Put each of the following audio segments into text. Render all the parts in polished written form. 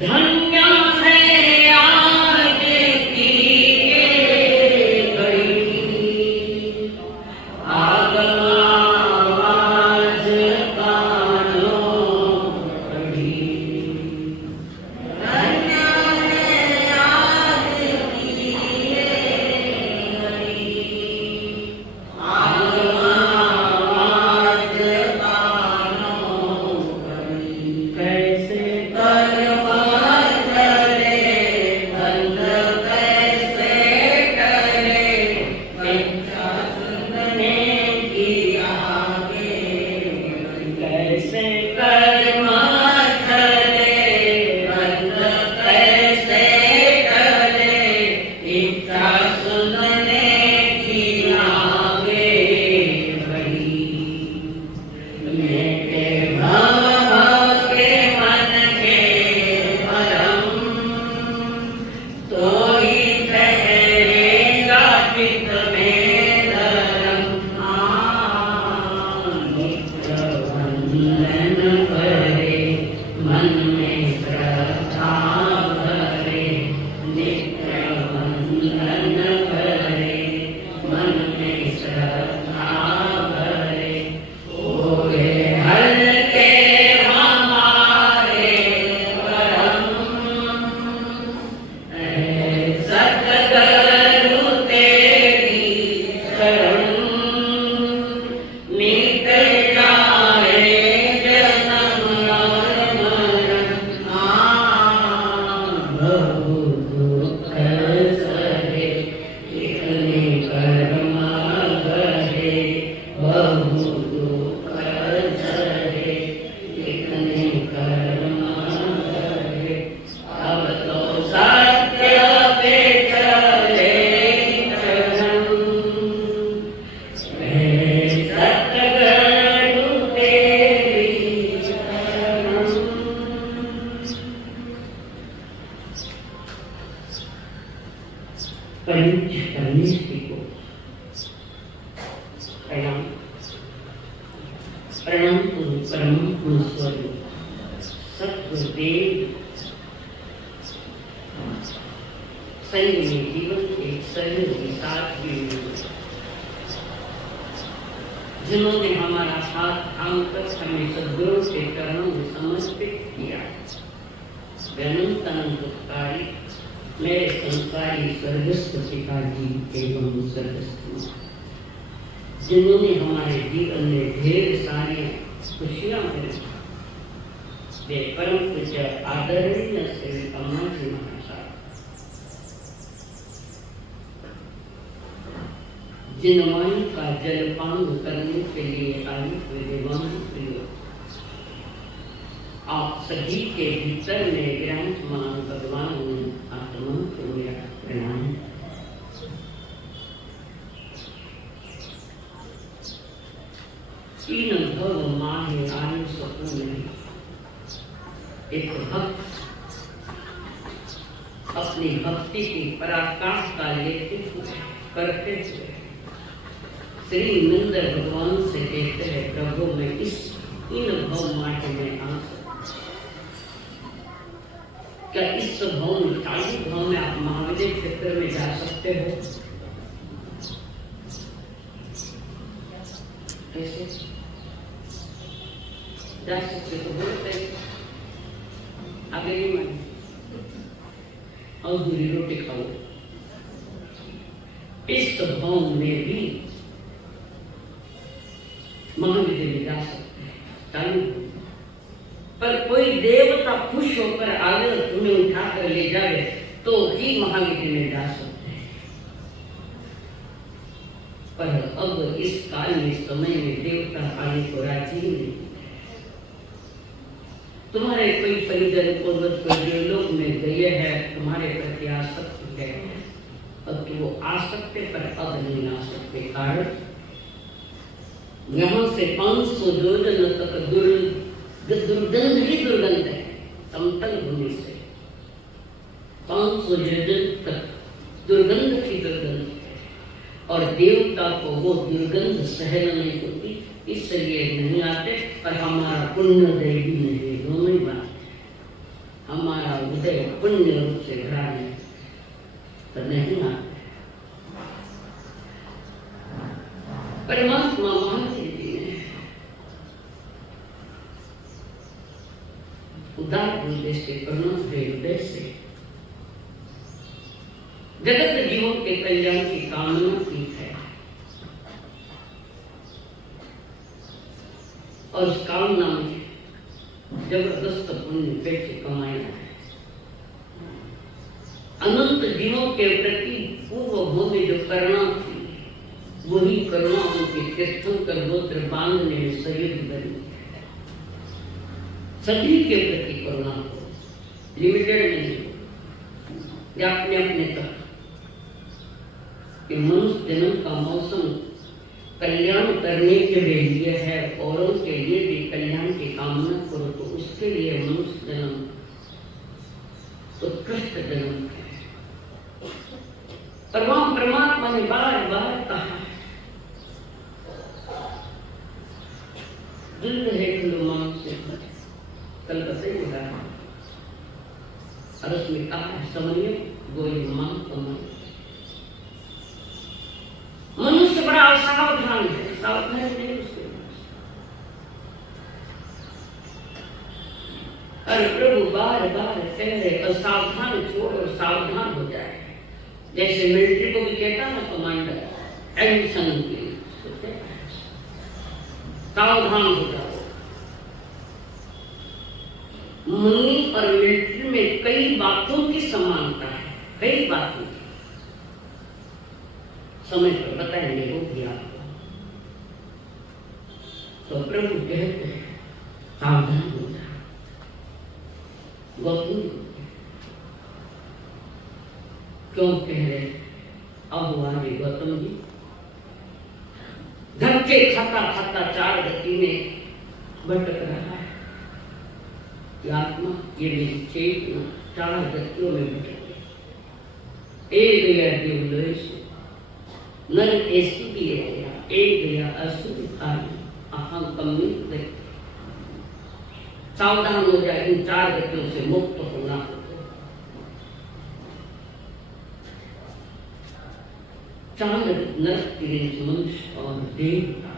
धन्य है आज की ये घड़ी, आगम आवाज कानों पड़ी। धन्य है आज की ये घड़ी, आगम आवाज कानों पड़ी। कैसे पंच परमेश्वरी को प्रणाम प्रणाम परम स्वरूप सतगुरुदेव संग में जीवन के सहयोगी साथी जिन्होंने हमारा साथ थाम कर हमें सद्गुरु के चरणों में समर्पित किया। अनंत अनंतकारी मेरे संस्कारी स्वर्गस्थ पिताजी एवं स्वर्गस्थ जिन्होंने हमारे जीवन में ढेर सारी खुशियां दी, वे परम पूज्य आदरणीय श्री अम्मा जी महाराज जिन वाणी का जलपान करने के लिए आए हुए देवान प्रिय, आप सभी के भीतर में विराजमान भगवान आत्मा को मेरा प्रणाम। तीन भव माहे आयु सपूर्ण, एक भक्त अपनी भक्ति की पराकाष्ठा लेते करते हुए श्री नंद भगवान से कहते हैं, प्रभु मैं इस इन भव माहे में आ सकता, क्या इस भवन काली भवन में आप महाविद्य क्षेत्र में जा सकते हो? कैसे जा सकते हो? बोलते आगे नहीं माने और दूरी रोटी खाओ। इस भवन में भी महाविद्य में जा सकते हैं चालू, पर कोई देवता खुश होकर आगे तुम्हें उठाकर ले जाए तो ही महाविद्य में जा सकते हैं। पर अब इस काल में समय में देवता आने को राजी नहीं। तुम्हारे कोई परिजन पूर्वज कोई लोक में गए हैं, तुम्हारे प्रति आसक्ति है, अब वो आ सकते पर अब नहीं आ सकते। कारण यहाँ से 500 योजन तक दुर्गंध ही दुर्गंध है। समतल भूमि से 500 योजन तक दुर्गंध की दुर्गंध है और देवता को वो दुर्गंध सहन नहीं होती, इसलिए नहीं आते। पर हमारा पुण्य देवी नहीं, दोनों ही बात। हमारा हृदय पुण्य रूप से भरा है तो नहीं आते। परमात्मा महावीर जी ने उदार हृदय से, करुणा हृदय से जगत जीवों के कल्याण की कामना की है और उस कामना में जबरदस्त पुण्य पैसे कमाया है। अनंत जीवों के प्रति पूर्व भूमि जो करुणा थी वही करुणा उनके तीर्थंकर गोत्र बांधने में सहयोग बनी है। सभी के प्रति करुणा को लिमिटेड नहीं या अपने अपने तक कि मनुष्य जन्म का मौसम कल्याण करने के लिए है, औरों के लिए भी कल्याण की कामना करो तो उसके लिए मनुष्य जन्म उत्कृष्ट जन्म है। और वहां परमात्मा ने बार बार कहा दिल है मान से कल बताइए बोला और उसमें कहा समझिए गोई मान कमाई। मनुष्य बड़ा असावधान है, सावधान नहीं उसके और प्रभु बार बार कह रहे असावधान छोड़ और सावधान हो जाए। जैसे मिलिट्री को भी कहता ना कमांडर एडमिशन के सावधान हो जाओ। मनी और मिलिट्री में कई बातों की समानता है, कई बातों की समय पर बताएंगे वो भी आपको। तो प्रभु कहते हैं सावधान हो जाओ। गौतम क्यों कह रहे अब आगे गौतम जी धक्के खाता खाता चार गति में भटक रहा है। आत्मा ये मेरी चेतना चार गतियों में भटक गई। एक गया देवलोय से नर ऐसी भी गया, एक गया असुर काली अहं कम्मी। सावधान हो जाए, इन चार गतियों से मुक्त होना होता। चार नर मनुष्य और देवता,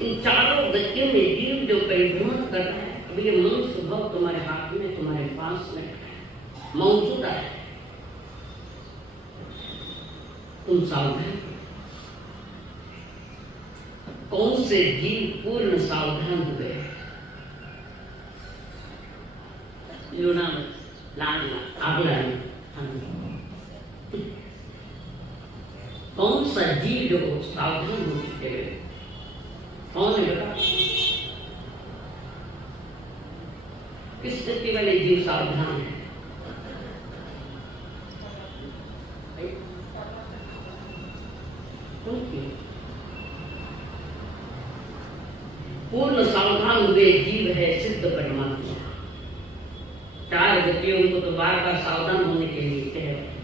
इन चारों गतियों में जीव जो परिभ्रमण कर रहा है। अब ये मनुष्य भाव तुम्हारे हाथ में, तुम्हारे पास में मौजूदा है, तुम सावधान। कौन से जीव पूर्ण सावधान हुए? लूना लाडला आगला कौन सा जीव जो सावधान हो चुके? कौन है बता? किस स्थिति वाले जीव सावधान है? पूर्ण सावधान हुए जीव है सिद्ध परमात्मा। चार गतियों को तो बार बार सावधान होने के लिए कह रहे।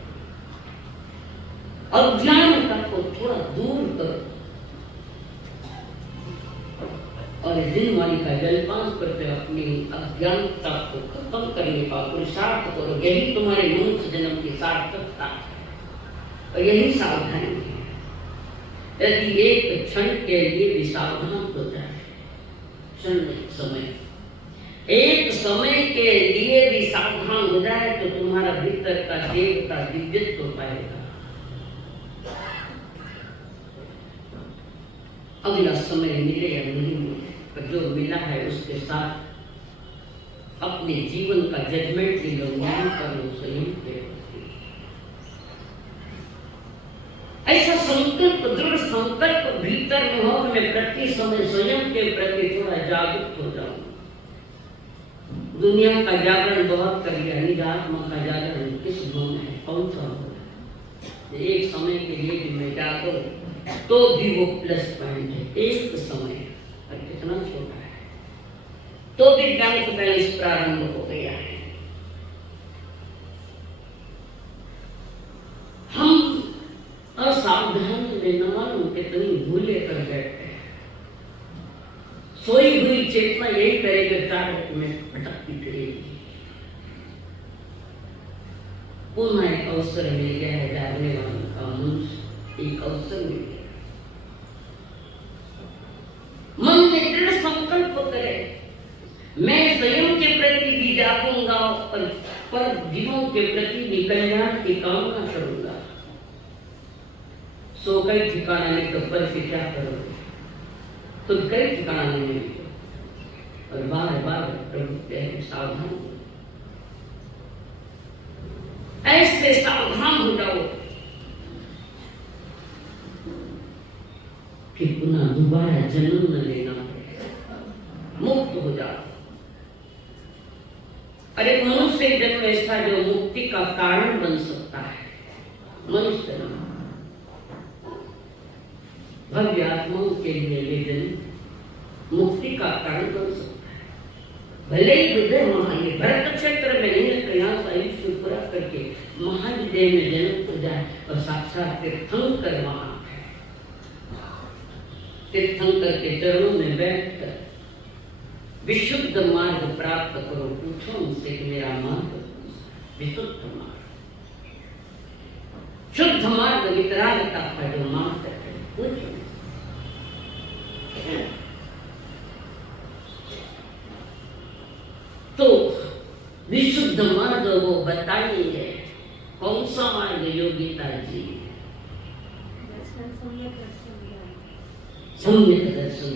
अज्ञानता को थोड़ा दूर करो और दिन वाली का जलपान करते अपनी अज्ञानता को खत्म करने का पुरुषार्थ करो। यही तुम्हारे मनुष्य जन्म की सार्थकता है और यही सावधानी है। यदि एक क्षण के लिए भी सावधान हो जाए, क्षण समय, एक समय के लिए भी सावधान हो जाए तो तुम्हारा भीतर का देवता दिव्यत्व पाएगा। अगला समय मिले या नहीं मिले, पर जो मिला है उसके साथ अपने जीवन का जजमेंट ले लो, न्याय कर लो, संयम करो। ऐसा संकल्प, दृढ़ संकल्प भीतर में हो, मैं प्रति समय स्वयं के प्रति थोड़ा जागरूक हो जाऊं। दुनिया का जागरण बहुत कर लिया, निज आत्मा का जागरण किस गुण है, कौन सा हो? एक समय के लिए भी मैं जागरूं तो भी वो प्लस पॉइंट है। एक समय और कितना छोटा है तो भी बैंक बैलेंस प्रारंभ हो गया है। हम असावधान में न मालूम कितनी भूले कर बैठते हैं। सोई हुई चेतना यही करेगा, चार में भटकती फिरेगी। पुनः एक अवसर मिल गया है जागने वालों का मंच, एक अवसर मिल गया। मन में दृढ़ संकल्प करे, मैं स्वयं के प्रति भी जागूंगा पर जीवों के प्रति भी कल्याण की कामना करूंगा। सो कई ठिकाना नहीं तो पर से क्या करोगे, तुम कई ठिकाना नहीं मिले और बार बार प्रभु कहते सावधान, ऐसे सावधान हो जाओ कि पुनः दोबारा जन्म न लेना पड़े, मुक्त हो जाओ। अरे मनुष्य जन्म ऐसा जो मुक्ति का कारण बन सकता है, मनुष्य जन्म भव्य आत्माओं के लिए ये जन्म मुक्ति का कारण बन सकता है। भले ही विदय महान भरत क्षेत्र में नहीं प्रयास आयुष्य पूरा करके महाविदय में जन्म हो जाए और साक्षात तीर्थंकर वहां तीर्थंकर के चरणों में बैठकर विशुद्ध मार्ग प्राप्त करो। पूछो उनसे कि मेरा मार्ग विशुद्ध मार्ग, शुद्ध मार्ग, वितरागता का जो मार्ग है, पूछो। तो विशुद्ध मार्ग वो बताएंगे। कौन सा मार्ग योगिता जी? सम्यक दर्शन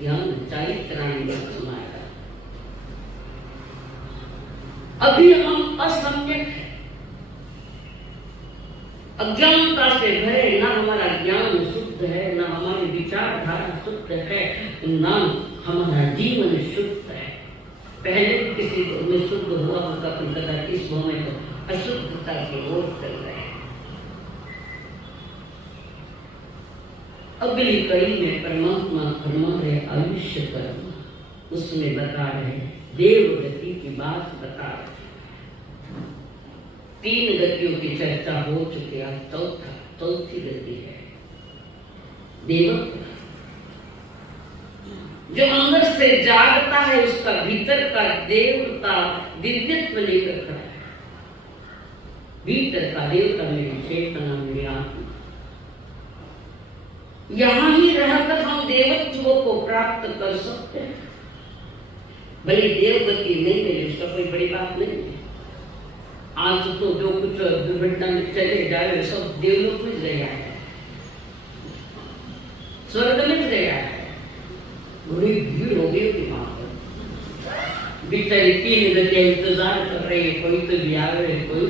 ज्ञान चारित्राणी समाया। अभी हम असम्यक है, अज्ञानता से भरे, ना हमारा ज्ञान शुद्ध है, ना हमारी विचारधारा शुद्ध है, ना हमारा जीवन शुद्ध है। पहले किसी में शुद्ध हुआ होगा तो कदाचित इस समय तो अशुद्धता की ओर चल रहे हैं। अगली कड़ी में परमात्मा फरमा रहे आयुष्य कर्म, उसमें बता रहे देव गति की बात बता रहे। तीन गतियों की चर्चा हो चुकी, अब चौथी गति है देवत्व। जो अंदर से जागता है उसका भीतर का देवता दिव्यत्व लेकर खड़ा है। भीतर का देवता मेरी चेतना, मेरी आत्मा। यहां ही रहकर हम देवत्व को प्राप्त कर सकते हैं। भले देवगति नहीं मिले उसका कोई बड़ी बात नहीं है। आज तो जो कुछ दुर्घटना में चले जाए सब देवलोक मिल गया है, स्वर्ग मिल गया है। बड़ी भीड़ हो गई होगी वहां पर, बेचारी 3 गतियां इंतजार कर रही है, कोई तो भी आ रहे, कोई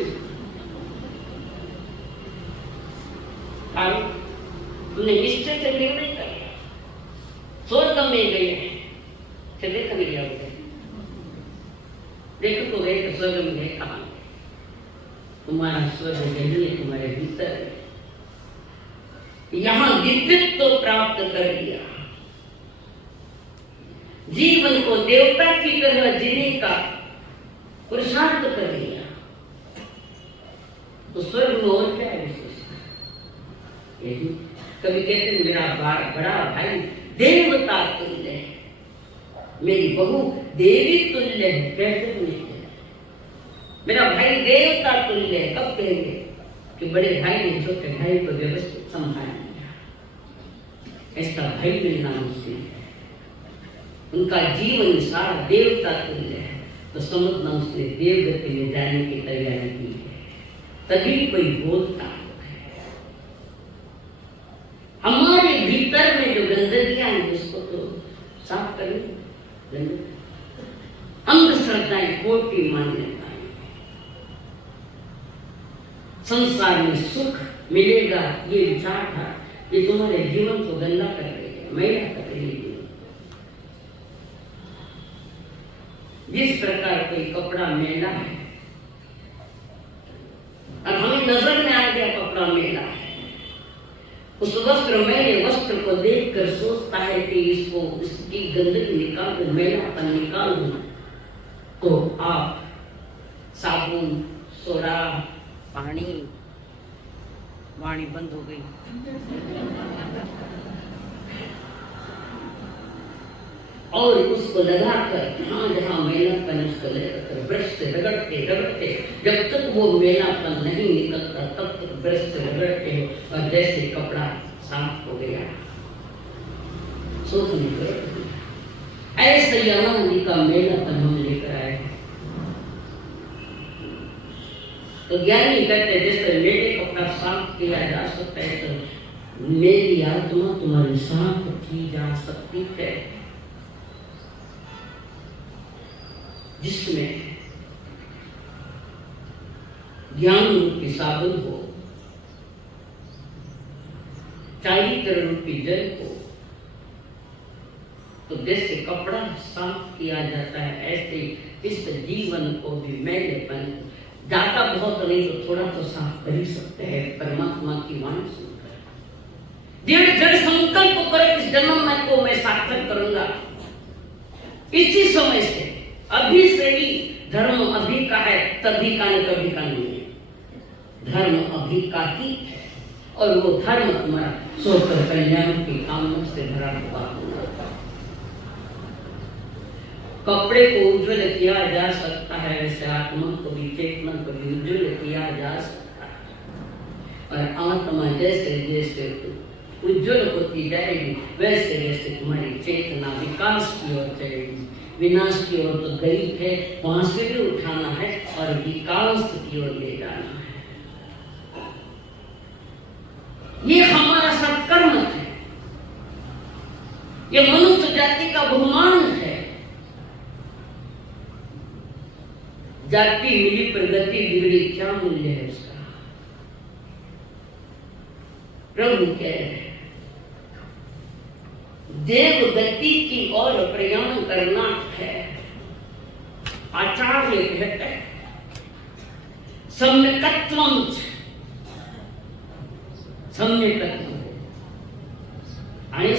तुमने निश्चय से निर्णय कर लिया, स्वर्ग में गए हैं, चले तो नहीं जाओगे, देखो तो गए स्वर्ग में गए कहाँ? तुम्हारा स्वर्ग नहीं है, तुम्हारे भीतर है। यहां दिव्यत्व तो प्राप्त कर लिया, जीवन को देवता की तरह जीने का पुरुषार्थ कर लिया, तो स्वर्ग में और क्या है विशेषता? यही कभी कहते हैं मेरा बड़ा भाई देवता तुल्य है, मेरी बहू देवी तुल्य है, कहते नहीं मेरा भाई देवता तुल्य है। कब कहेंगे कि बड़े भाई ने छोटे भाई को व्यवस्थित संभाल लिया? ऐसा भाई मिलना मुश्किल है। उनका जीवन सारा देवता तुल्य है, तो समझना उसने देवगति में जाने की तैयारी की है, तभी कोई बोलता है। हमारे भीतर में जो गंदगियां हैं उसको तो साफ करें। अंधश्रद्धाएं, कोटि मान्यताएं, संसार में सुख मिलेगा ये विचार था, ये तुम्हारे जीवन को गंदा कर रही है, मैला कर रही है। जिस प्रकार कोई कपड़ा मैला है और हमें नजर में आ गया कपड़ा मैला है, उस वस्त्र मैले वस्त्र को देखकर सोचता है कि इसको इसकी गंदगी निकाल दो, मैलापन निकाल दो, तो आप साबुन, सोडा, पानी, वाणी बंद हो गई। और उसको लगाकर जहाँ जहाँ मैलापन उसको लगाकर ब्रश से रगड़ते रगड़ते जब तक वो मैलापन नहीं निकलता तब तक ब्रश से रगड़ते हो और जैसे कपड़ा साफ हो गया सोच निकल ऐसे यमानी का मैलापन हम लेकर आए हैं। तो ज्ञानी कहते जैसे मेरे कपड़ा साफ किया जा सकता है तो मेरी आत्मा तुम्हारी साफ की जा सकती है, जिसमें ज्ञान रूपी साबुन हो, चारित्र रूपी जल हो, तो जैसे कपड़ा साफ किया जाता है ऐसे इस जीवन को भी मैलेपन ज्यादा बहुत नहीं तो थोड़ा तो साफ कर ही सकते हैं परमात्मा की वाणी सुनकर। दृढ़ जड़ संकल्प करो इस जन्म में को मैं सार्थक करूंगा। इसी समय से अभी से ही धर्म अभी का है, तभी का न कभी का नहीं है। धर्म अभी का ही है और वो धर्म तुम्हारा सोकर कल्याण की कामना से भरा हुआ होगा। कपड़े को उज्जवल किया जा सकता है वैसे आत्मा को भी चेतना को भी उज्जवल किया जा सकता है। और आत्मा जैसे जैसे उज्जवल होती जाएगी वैसे वैसे तुम्हारी चेतना विकास की ओर जाएगी। विनाश की ओर तो गई है, वहां से भी उठाना है और विकास की ओर ले जाना है। ये हमारा सत्कर्म है, ये मनुष्य जाति का बहुमान है। जाति मिली प्रगति बिगड़ी, क्या मूल्य है उसका? प्रभु कह रहे हैं देव गति की ओर प्रयाण करना है। आचार्य कहते हैं सम्यकत्वम सम्यकत्व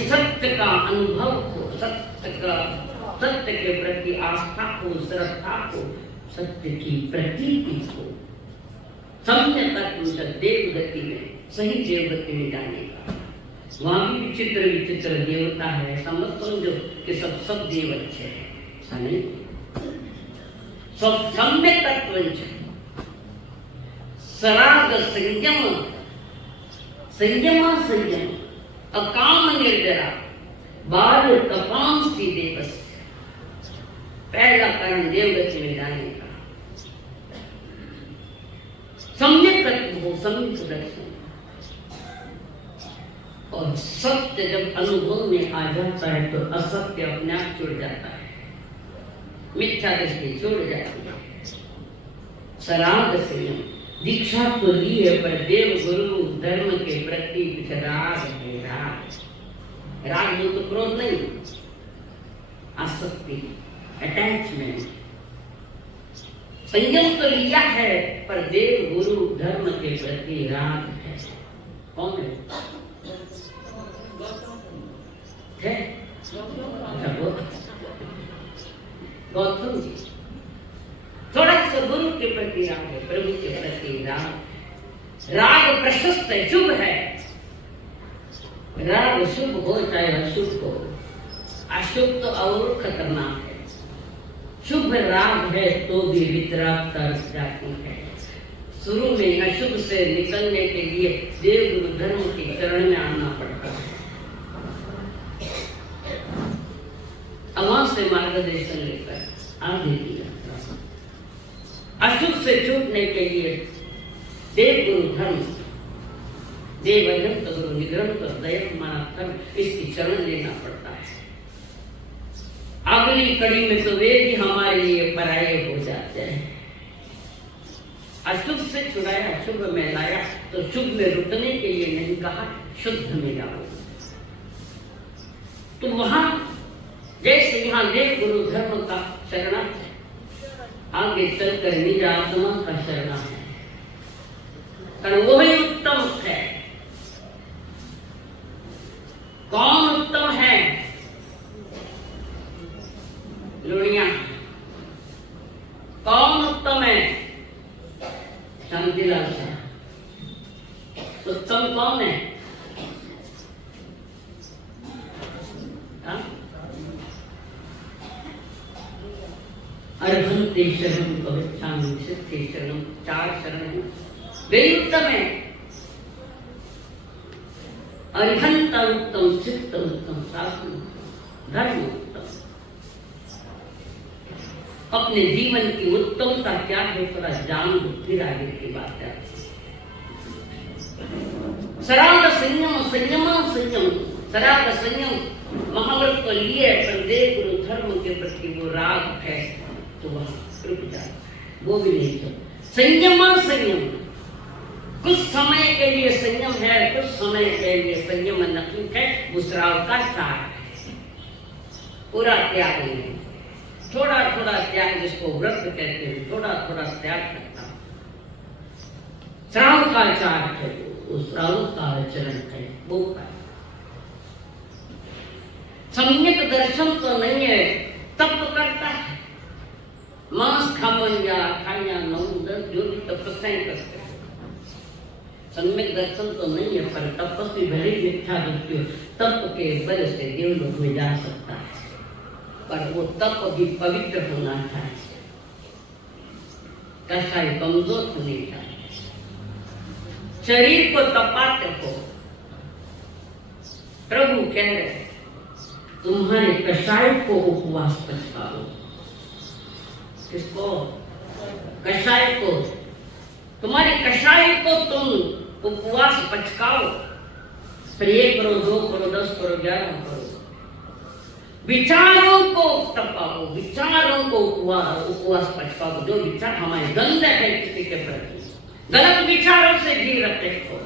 सत्य का अनुभव हो, सत्य के प्रति आस्था को, श्रद्धा को, सत्य की प्रतीति को। सम्यकत्व देव गति में, सही देव गति में जाने का। वहां भी विचित्र विचित्र देवता है, समझ समझो कि सब देव अच्छे हैं, नहीं सब सम्यक तत्व सराग संयम संयम अकाम निर्जरा बाल तपांसी देवस। पहला कारण देवगति में जाने का सम्यक तत्व हो, सम्यक दर्शन। और सत्य जब अनुभव में आ जाता है तो असत्य अपने आप छुड़ जाता है, मिथ्या दृष्टि छुड़ जाती है। सराग से दीक्षा तो ली है पर देव गुरु धर्म के प्रति राग है। राग में तो क्रोध नहीं, आसक्ति, अटैचमेंट। संयम तो लिया है पर देव गुरु धर्म के प्रति राग है। कौन है? गौतम जी। थोड़ा सा गुरु के प्रति राग है, प्रभु के प्रति राग। राग प्रशस्त है, शुभ है। राग शुभ हो चाहे अशुभ हो, अशुभ तो और खतरनाक है। शुभ राग है तो भी वितरागता जाती है। शुरू में अशुभ से निकलने के लिए देव गुरु धर्म के चरण में आना पड़ता है। वहां से मार्गदर्शन लेकर आगे की यात्रा। अशुभ से छूटने के लिए देव गुरु धर्म, देवजन गुरु निग्रह दया धर्म, इसकी शरण लेना पड़ता है। अगली कड़ी में तो वे भी हमारे लिए पराये हो जाते हैं। अशुभ से छुड़ाया, शुभ में लाया, तो शुभ में रुकने के लिए नहीं कहा, शुद्ध में जाओ। तो वहां जैसे यहाँ देव गुरु धर्म का शरण है, आगे चलकर निज आत्मा का शरण है, कारण वही उत्तम है। कौन उत्तम है? लुणिया। कौन उत्तम है? शांतिलाल शाह। उत्तम कौन है? अर्हन्ते शरणं गच्छामि सिद्धे शरणं, 4 शरण है, वे उत्तम है। अरिहंत उत्तम, सिद्ध उत्तम, शास्त्र धर्म उत्तम। अपने जीवन की उत्तमता क्या है थोड़ा जान लो, फिर आगे की बात है। शराब संयम, संयम संयम, शराब संयम महाव्रत को लिए पर देव गुरु धर्म के प्रति वो राग है तो वहां रुक जाए, वो भी नहीं चल। संयम संयम, कुछ समय के लिए संयम है, कुछ समय के लिए संयम नहीं है, वो शराब का त्याग है, पूरा त्याग नहीं, थोड़ा थोड़ा त्याग, जिसको व्रत कहते हैं, थोड़ा थोड़ा त्याग करता। श्राव का चार है, उस श्राव का आचरण है, वो है। सम्यक दर्शन तो नहीं है, तप करता है, मांस खावन या खाया 9-10 जो भी तपस्याएं करते हैं। सम्यक दर्शन तो नहीं है, पर तपस्वी भले मिथ्या दृष्टि हो, तप के बल से देवलोक में जा सकता है, पर वो तप भी पवित्र होना चाहिए, कसाई कमजोर होनी चाहिए। शरीर को तपाते हो, प्रभु कह रहे तुम्हारे कसाई को उपवास पचकाओ। किसको? कसाई को, तुम्हारे कसाई को तुम उपवास पचकाओ। फिर 1 करो, 2 करो, 10 करो, 11 करो, विचारों को तपाओ, विचारों को उपवास पचकाओ। जो विचार हमारे गंदे है किसी के प्रति, गलत विचारों से जी रखते हो,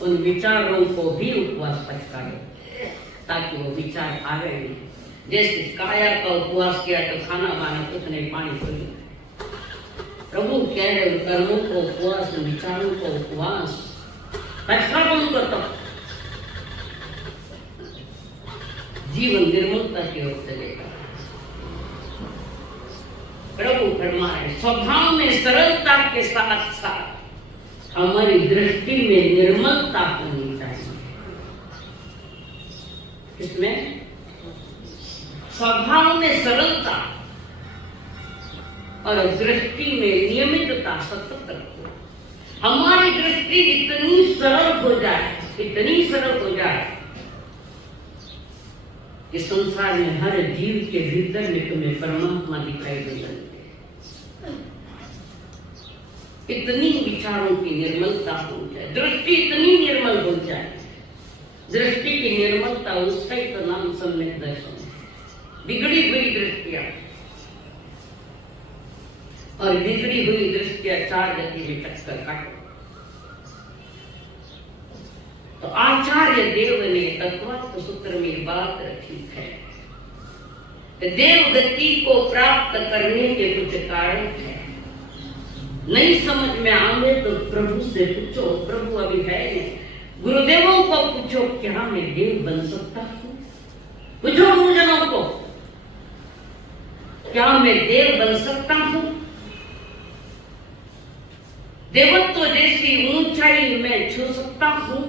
उन विचारों को भी उपवास पचकाओ ताकि वो विचार आवे नहीं। जैसे काया का उपवास किया तो खाना बाना कुछ नहीं, पानी पी। प्रभु कह रहे कर्मों को उपवास, विचारों को उपवास, पचकाओ उनको, तब जीवन निर्मलता की ओर चलेगा। प्रभु फरमाए स्वभाव में सरलता के साथ साथ हमारी दृष्टि में निर्मलता होनी चाहिए। इसमें स्वभाव में सरलता और दृष्टि में नियमितता सतत रखो। हमारी दृष्टि इतनी सरल हो जाए, इतनी सरल हो जाए कि संसार में हर जीव के भीतर में तुम्हें परमात्मा दिखाई दे सकते। इतनी विचारों की निर्मलता हो जाए, दृष्टि इतनी निर्मल हो जाए। दृष्टि की निर्मलता, उसका ही तो नाम सम्यक दर्शन है। बिगड़ी हुई दृष्टियां, और बिगड़ी हुई दृष्टियां 4 गति में टक्कर काटो। तो आचार्य देव ने तत्वत्व सूत्र में बात रखी है, देव गति को प्राप्त करने के कुछ कारण है। नहीं समझ में आवे तो प्रभु से पूछो, प्रभु अभी है नहीं, गुरुदेवों को पूछो क्या मैं देव बन सकता हूँ? पूछो गुरुजनों को क्या मैं देव बन सकता हूँ? देवत्व जैसी ऊंचाई में छू सकता हूँ?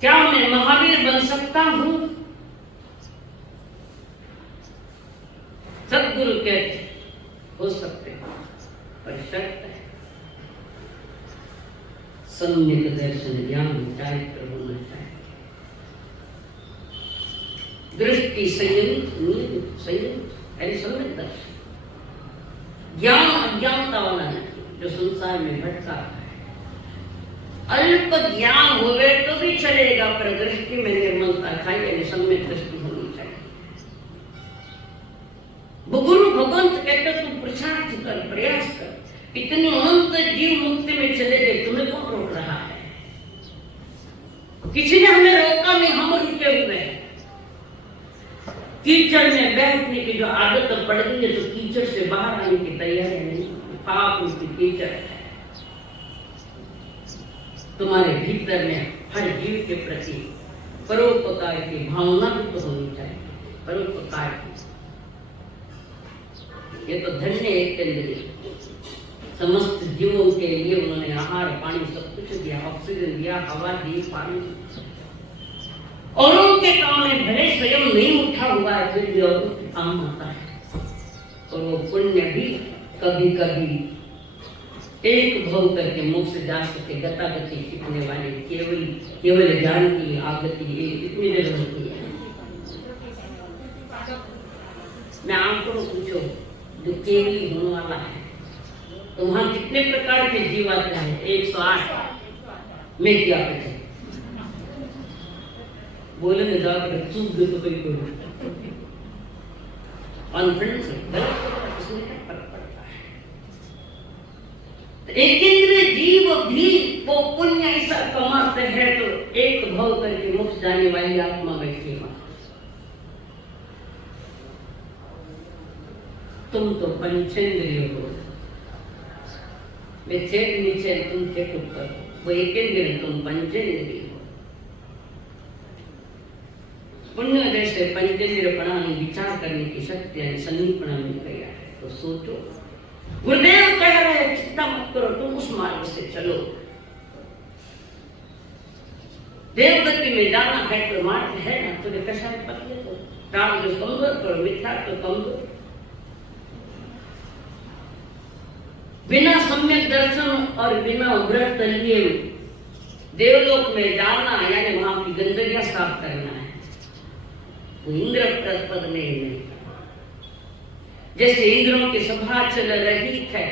क्या मैं महावीर बन सकता हूं? सदगुरु कहते हो सकते हैं, पर शर्त है सम्यक दर्शन ज्ञान चारित्र होना चाहिए। दृष्टि संयमित, नियमित, संयमित यानी सम्यक दर्शन। ज्ञान अज्ञानता वाला है जो संसार में भटका है। अल्प ज्ञान हो गए तो भी चलेगा, पर दृष्टि में निर्मलता खाई सम्यक दृष्टि होनी चाहिए। गुरु भगवंत कहते तू पुरुषार्थ कर, प्रयास कर, इतनी अनंत जीव मुक्ति में चले गए, तुम्हें कौन रोक रहा है? किसी ने हमें रोका नहीं, हम रुके हुए हैं। कीचड़ में बैठने की जो आदत पड़ गई है तो कीचड़ से बाहर आने की तैयारी नहीं, पाप उसकी कीचड़ है। तुम्हारे भीतर में हर जीव के प्रति परोपकार की भावना भी तो होनी चाहिए। परोपकार की ये तो धन्य एक केंद्र, समस्त जीवों के लिए उन्होंने आहार पानी सब कुछ दिया, ऑक्सीजन दिया, हवा दी, पानी। औरों के काम में भले स्वयं नहीं उठा हुआ है, फिर भी औरों के काम आता है। और वो पुण्य भी कभी कभी एक भव करके मोक्ष जा सके। गतागति सीखने वाले केवल ज्ञान की आगति इतनी देर होती है। मैं आपको पूछो, जो केवली होने वाला है तो वहां कितने प्रकार के जीव आते हैं? 108 में क्या कहते हैं? बोले में जाकर चूक दे तो कोई कॉन्फिडेंस उसमें क्या फर्क पड़ता है? एक इंद्रिय जीव भी वो पुण्य ऐसा कमाते हैं तो एक भव करके मोक्ष जाने वाली आत्मा बैठी है। तुम तो पंचेंद्रिय हो, वे छेद नीचे, तुम छेद ऊपर, वो एक इंद्रिय, तुम पंचेंद्रिय हो। पुण्य जैसे पंचेंद्रिय प्रणाली विचार करने की शक्ति है, सन्निपणा मिल गया है। तो सोचो, गुरुदेव कह रहे हैं चिंता मत करो, तुम उस मार्ग से चलो। देवगति में जाना है तो मार्ग है ना, तुझे कैसा पतले तो राम जो कमजोर करो, मिथ्या तो कमजोर। बिना सम्यक दर्शन और बिना व्रत लिए देवलोक में जाना यानी वहां की गंदगियां साफ करना है। वो इंद्र पद में नहीं। जैसे इंद्रों की सभा चल रही है,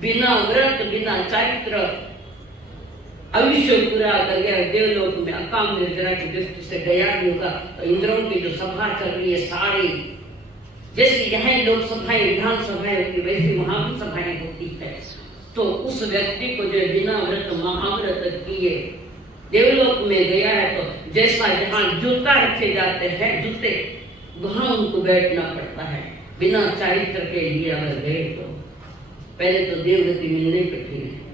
बिना व्रत बिना चरित्र आयुष्य पूरा कर गया देवलोक में, अकाम निर्जरा की दृष्टि से गया भी होगा। तो इंद्रों की जो सभा चल रही है सारी, जैसे यहाँ लोकसभाएं विधानसभाएं होती वैसे वहां भी सभाएं होती है। तो उस व्यक्ति को जो बिना व्रत महाव्रत किए देवलोक में गया है, तो जैसा जहाँ जूता रखे जाते हैं जूते, वहां उनको बैठना पड़ता है। बिना चरित्र के लिए अगर गए तो पहले तो देवगति मिलने कठिन है।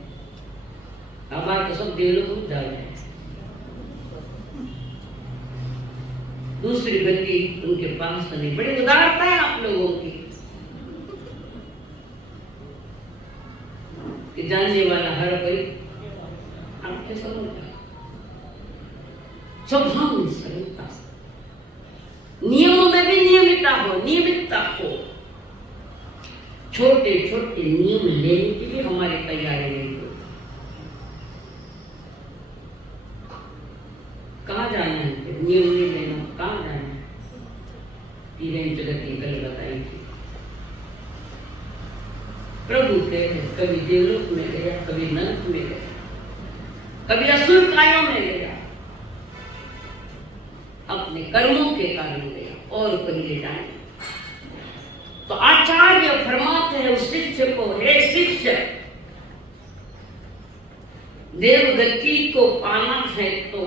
अब तो सब देवलोक जा रहे हैं। दूसरी गति उनके पास नहीं। बड़ी उदारता है आप लोगों की कि जानने वाला हर कोई आपके समझता। स्वभाव में सरलता, नियमों में भी नियमितता हो। छोटे छोटे नियम लेने के लिए हमारी तैयारी नहीं हो। कहाँ जाना है? नियम नहीं लेना, कहाँ जाना है? तीन जगत कल बताई थी। प्रभु के कभी देवलोक में गया, कभी नरक में गया, कभी असुर कायों में गया, अपने कर्मों के कारण गया और कहीं ले जाए। तो आचार्य फरमाते हैं उस शिष्य को, हे शिष्य, देवगति को पाना है तो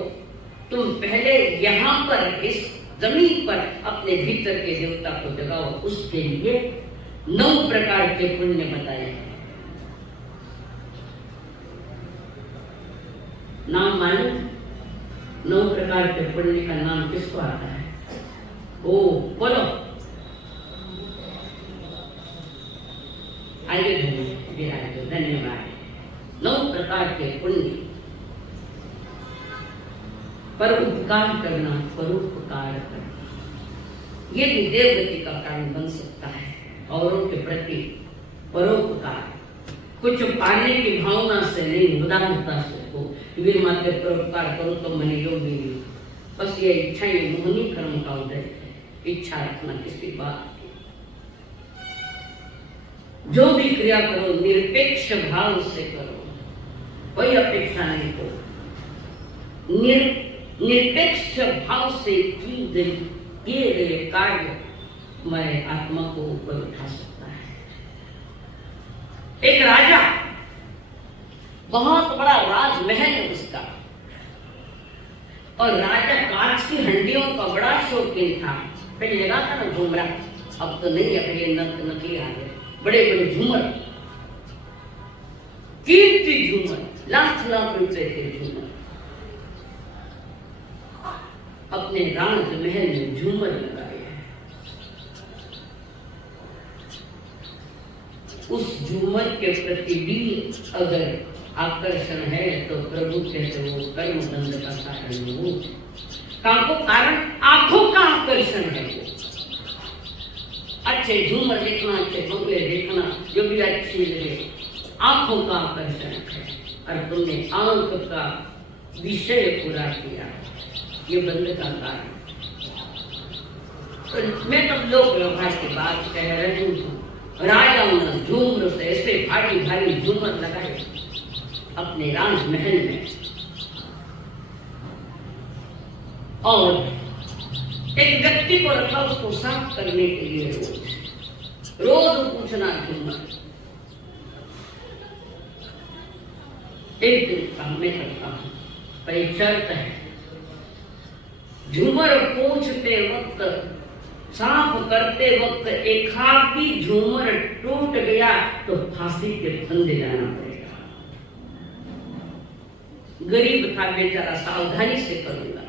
तुम पहले यहाँ पर इस जमीन पर अपने भीतर के देवता को जगाओ। उसके लिए 9 प्रकार के पुण्य बताए हैं। नाम मालूम? 9 प्रकार के पुण्य का नाम किसको आता है? ओ बोलो, आइए धन्यवाद। 9 प्रकार के पुण्य। परोपकार करना, परोपकार करना, ये भी देवगति का कारण बन सकता है। औरों के प्रति परोपकार, कुछ पाने की भावना से नहीं, उदारता से हो। वीर माते परोपकार करो तो मैंने योग भी, बस ये इच्छा, ये मोहनी कर्म का उदय है। इच्छा रखना किसी बात की। जो भी क्रिया करो निरपेक्ष भाव से करो, कोई अपेक्षा नहीं हो। निरपेक्ष भाव से किए गए कार्य हमारे आत्मा को ऊपर उठा सकता है। एक राजा, बहुत बड़ा राजमहल है उसका, और राजा कांच की हंडियों का बड़ा शौकीन था। पहले लगा था ना झूमरा, अब तो नहीं है, पहले नकली आ गए। बड़े बड़े झूमर, कीमती झूमर, लाख लाख रुपए के झूमर, अपने राजमहल में झूमर लगाए हैं। उस झूमर के प्रति भी अगर आकर्षण है तो प्रभु कहते वो कर्म बंध का कारण हो। काम को कारण आंखों का आकर्षण है। अच्छे झूमर देखना, अच्छे बंगले देखना, जो भी अच्छी लगे, आंखों का आकर्षण है, और तुमने आंख का विषय पूरा किया, ये बंद का कारण। तो मैं तब लोक व्यवहार की बात कह रही हूँ। राजाओं ने झूमर से ऐसे भारी भारी झूमर लगाए अपने राजमहल में, और एक व्यक्ति को रखा उसको साफ करने के लिए, रोज पूछना झूमर। एक दिन काम में करता हूं, पर एक शर्त है, झूमर पूछते वक्त, साफ करते वक्त एक हाथ भी झूमर टूट गया तो फांसी के फंदे जाना पड़ेगा। गरीब था बेचारा, सावधानी से करूंगा,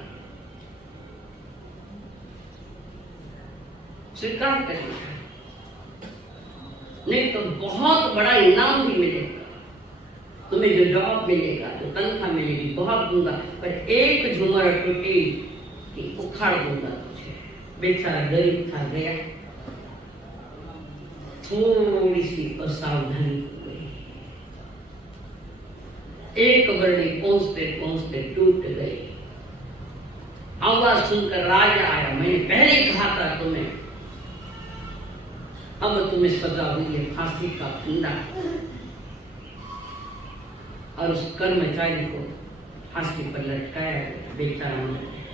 स्वीकार करेगा, नहीं तो बहुत बड़ा इनाम भी मिलेगा, तुम्हें जो जॉब मिलेगा, जो तनख्वाह मिलेगी, बहुत दूंगा, पर एक झूमर टूटी कि उखाड़ दूंगा तुझे। बेचारा गरीब था, गया, थोड़ी सी असावधानी हो गई, एक बरनी पहुंचते पहुंचते टूट गई। आवाज सुनकर राजा आया, मैंने पहले ही कहा था तुम्हें, अब तुम्हें सजा हुई है फांसी का फंदा। और उस कर्मचारी को फांसी पर लटकाया गया, बेचारा मर गया।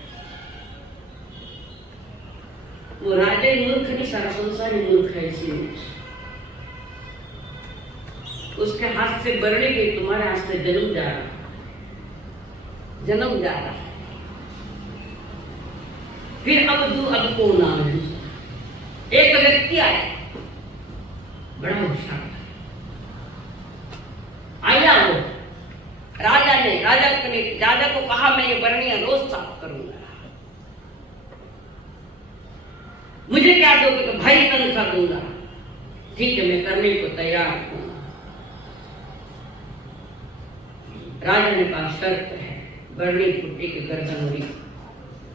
वो राजा ही मूर्ख नहीं, सारा संसार ही मूर्ख है। इसी उसके हाथ से बरने गई, तुम्हारे हाथ से जन्म जा रहा, जन्म जा रहा है। फिर अब कौन नाम है? एक व्यक्ति आया, बड़ा होशियार आया, वो राजा को कहा मैं ये बरनियां रोज साफ करूंगा, मुझे क्या दोगे? तो भाई तनख्वाह दूंगा। ठीक है, मैं करने को तैयार हूं। राजा ने कहा शर्त है, बरनी फुट्टी की गर्दन हुई,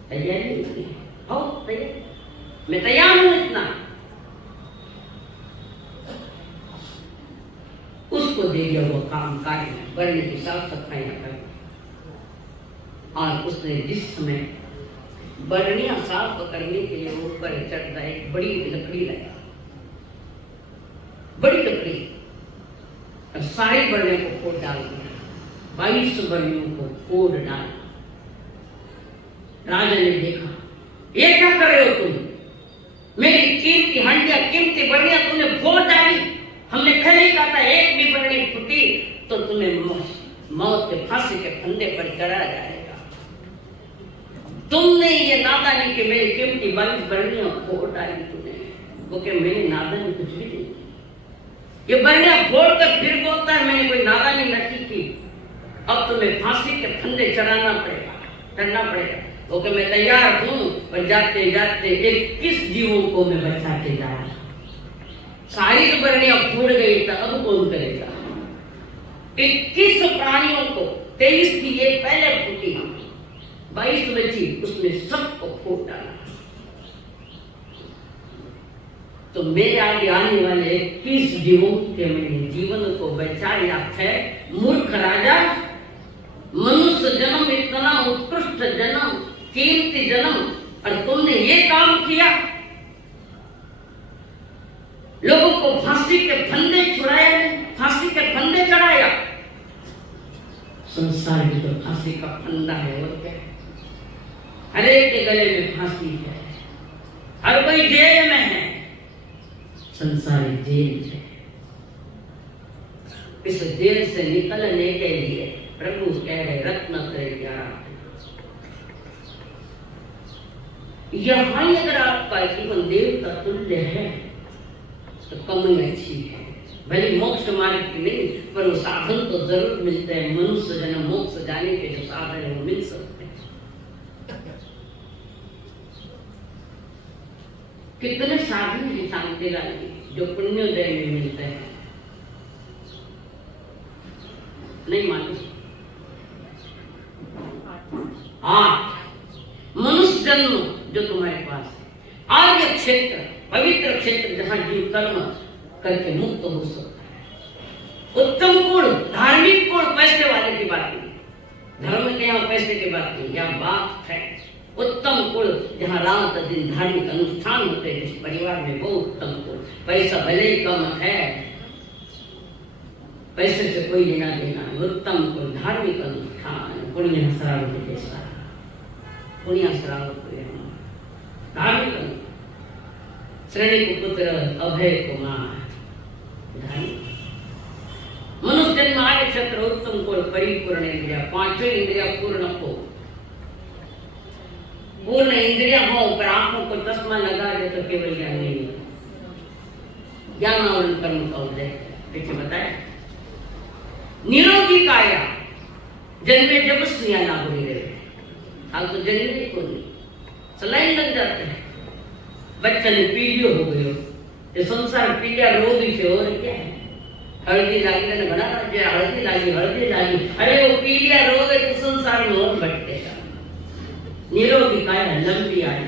तैयारी नहीं है, हो तैयार, मैं तैयार हूं इतना। उसको दे दिया वो काम कार्य, बरनी की साफ सफाइयां कर। और उसने जिस समय बरनियां साफ करने के लिए ऊपर चढ़ता, एक बड़ी लकड़ी लाया, बड़ी लकड़ी, और सारी बरनियों को फोड़ डाल दिया, 22 बरनियों को फोड़ डाला। राजा ने देखा, ये क्या कर रहे हो तुम? मेरी कीमती हंडिया, कीमती बरनियां तुमने फोड़ डाली। हमने पहले ही कहा था एक भी बरनी फूटी तो तुम्हें मौत के फांसी के फंदे पर चढ़ाया जाएगा। तुमने ये नादानी की मेरी कीमती 22 बरनियां फोड़ डाली तुमने। वो क्या मैंने नादानी कुछ भी नहीं, ये बरनियां फोड़ कर फिर बोलता है मैंने कोई नादानी नहीं की। अब तुम्हें फांसी के फंदे चढ़ाना पड़ेगा, चढ़ना पड़ेगा। वो क्या मैं तैयार हूं, पर जाते जाते 21 जीवों को मैं बचाते जा रहा। सारी बरनियां फूट गई तो अब कौन करेगा? 21 प्राणियों को, 23 थी, ये पहले फूटी, 22 बची, उसमें सबको फूट डाला। तो मेरे आगे आने वाले 21 जीवों के मैंने जीवन को बचाया है। मूर्ख राजा, मनुष्य जन्म इतना उत्कृष्ट जन्म, कीमती जन्म, और तुमने ये काम किया, लोगों को फांसी के फंदे छुड़ाया, फांसी के फंदे चढ़ाया। संसार में तो फांसी का फंदा है, और क्या है? हर एक के गले में फांसी है, हर कोई जेल में है, संसार जेल है। इस जेल से निकलने के लिए प्रभु कह रहे रत्न करे क्या। यहां अगर आपका जीवन देवता तुल्य है तो कमी अच्छी है। भले मोक्ष मार्ग की नहीं, पर वो साधन तो जरूर मिलते हैं। मनुष्य जन्म मोक्ष जाने के जो साधन है वो मिल सकते हैं। कितने साधन हैं शांति लाने जो पुण्योदय में मिलते हैं, नहीं मालूम? 8 मनुष्य जन्म जो तुम्हारे पास है, आर्य क्षेत्र पवित्र क्षेत्र जहाँ जीव कर्म करके मुक्त हो सकता है। उत्तम गुण, धार्मिक गुण, पैसे वाले की बात नहीं, धर्म के यहाँ पैसे की बात नहीं, यहाँ बात है उत्तम गुण, जहाँ रात दिन धार्मिक अनुष्ठान होते हैं जिस परिवार में, वो उत्तम गुण। पैसा भले ही कम है, पैसे से कोई लेना देना, उत्तम गुण, धार्मिक अनुष्ठान, पुण्य श्रावण जैसा, पुण्य श्रावण धार्मिक अनुष्ठान, श्रेणी को पुत्र अभय कुमार, मनुष्य जन्म आगे क्षेत्र उत्तम गुण, परिपूर्ण इंद्रिया, पांचों इंद्रिया पूर्ण हो, पूर्ण इंद्रिया हो, पर आंखों को चश्मा लगा दे तो केवल ज्ञान नहीं है, ज्ञान और कर्म का उदय। देखिए बताया, निरोगी काया, जन्मे जब सुइया ना हो रहे, हाल तो जन्मे को नहीं, सलाइन लग जाते हैं, बच्चा ने पीलियो हो गयो, ये संसार पीलिया रोग से और क्या है, हल्दी लागी ने बड़ा राज्य, हल्दी लागी, अरे वो पीलिया रोग है तो संसार में और भटकेगा। निरोगी काया, लंबी आयु,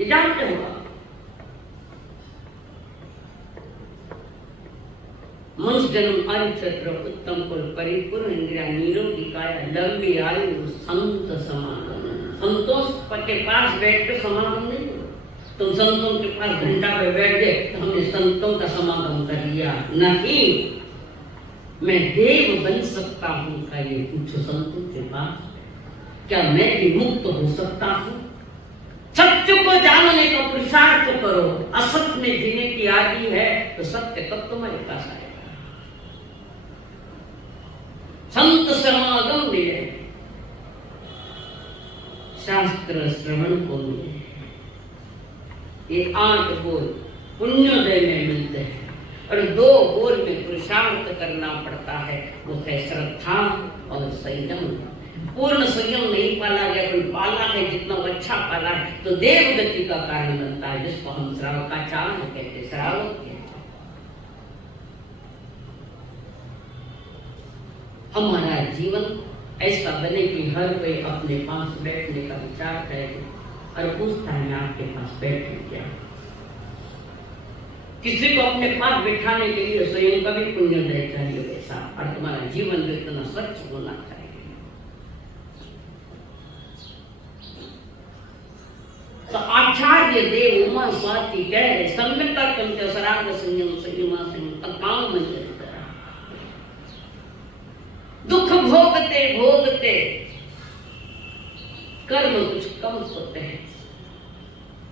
ये जानते हो आप, मनुष्य जन्म आयु क्षेत्र उत्तम कुल, परिपूर्ण इंद्रिया, निरोगी काया, लंबी आयु, संत समागम। संतों के पास बैठ के समागम नहीं, तुम संतों के पास घंटा पे बैठ गए तो हमने संतों का समागम कर लिया, नहीं। मैं देव बन सकता हूँ का ये पूछो संतों के पास, क्या मैं भी मुक्त हो सकता हूँ? सत्य को जानने का पुरुषार्थ करो, असत्य में जीने की आदि है तो सत्य कब तुम्हारे पास आएगा? संत समागम मिले, शास्त्र श्रवण को मिले, ये 8 बोल पुण्योदय में मिलते हैं, और 2 बोल में पुरुषार्थ करना पड़ता है, वो है श्रद्धा और संयम। पूर्ण संयम नहीं पाला गया, कोई पाला है जितना अच्छा पाला है तो देव गति का कारण बनता है, जिसको हम श्रावकाचार्य कहते हैं, श्रावक कहते हैं। हमारा जीवन ऐसा बने कि हर कोई अपने पास बैठने का विचार करे और पूछता है आपके पास बैठे क्या? किसी को अपने पास बिठाने के लिए स्वयं का भी पुण्योदय चाहिए वैसा, और तुम्हारा जीवन भी इतना स्वच्छ होना चाहिए। तो आचार्य देव उमा स्वाति कह रहे, सम्यक कर्म सराग संयम संयम काम मंदिर, दुख भोगते भोगते कर्म कुछ कम होते हैं,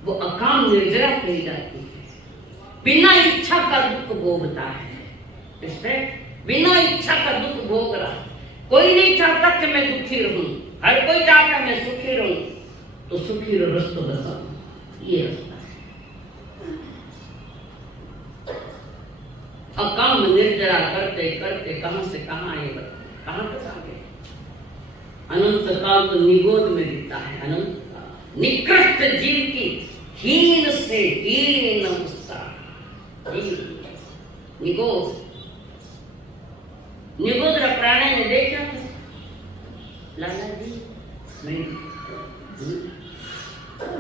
वो अकाम निर्जरा कही जाती है, बिना इच्छा का दुख भोगता है। इसमें बिना इच्छा का दुख भोग रहा, कोई नहीं चाहता कि मैं दुखी रहूं, हर कोई चाहता है मैं सुखी रहूं, तो सुखी रहो रस्तो बताओ, ये रास्ता है। अकाम निर्जरा करते करते कहां से कहां ये बताओ, कहां तक आ गए? अनंत काल तो निगोद में बीता है, अनंत काल निकृष्ट जीव की हीन से हीन अवस्था, निगोद निगोद प्राणी ने देखा था लाला जी, नहीं,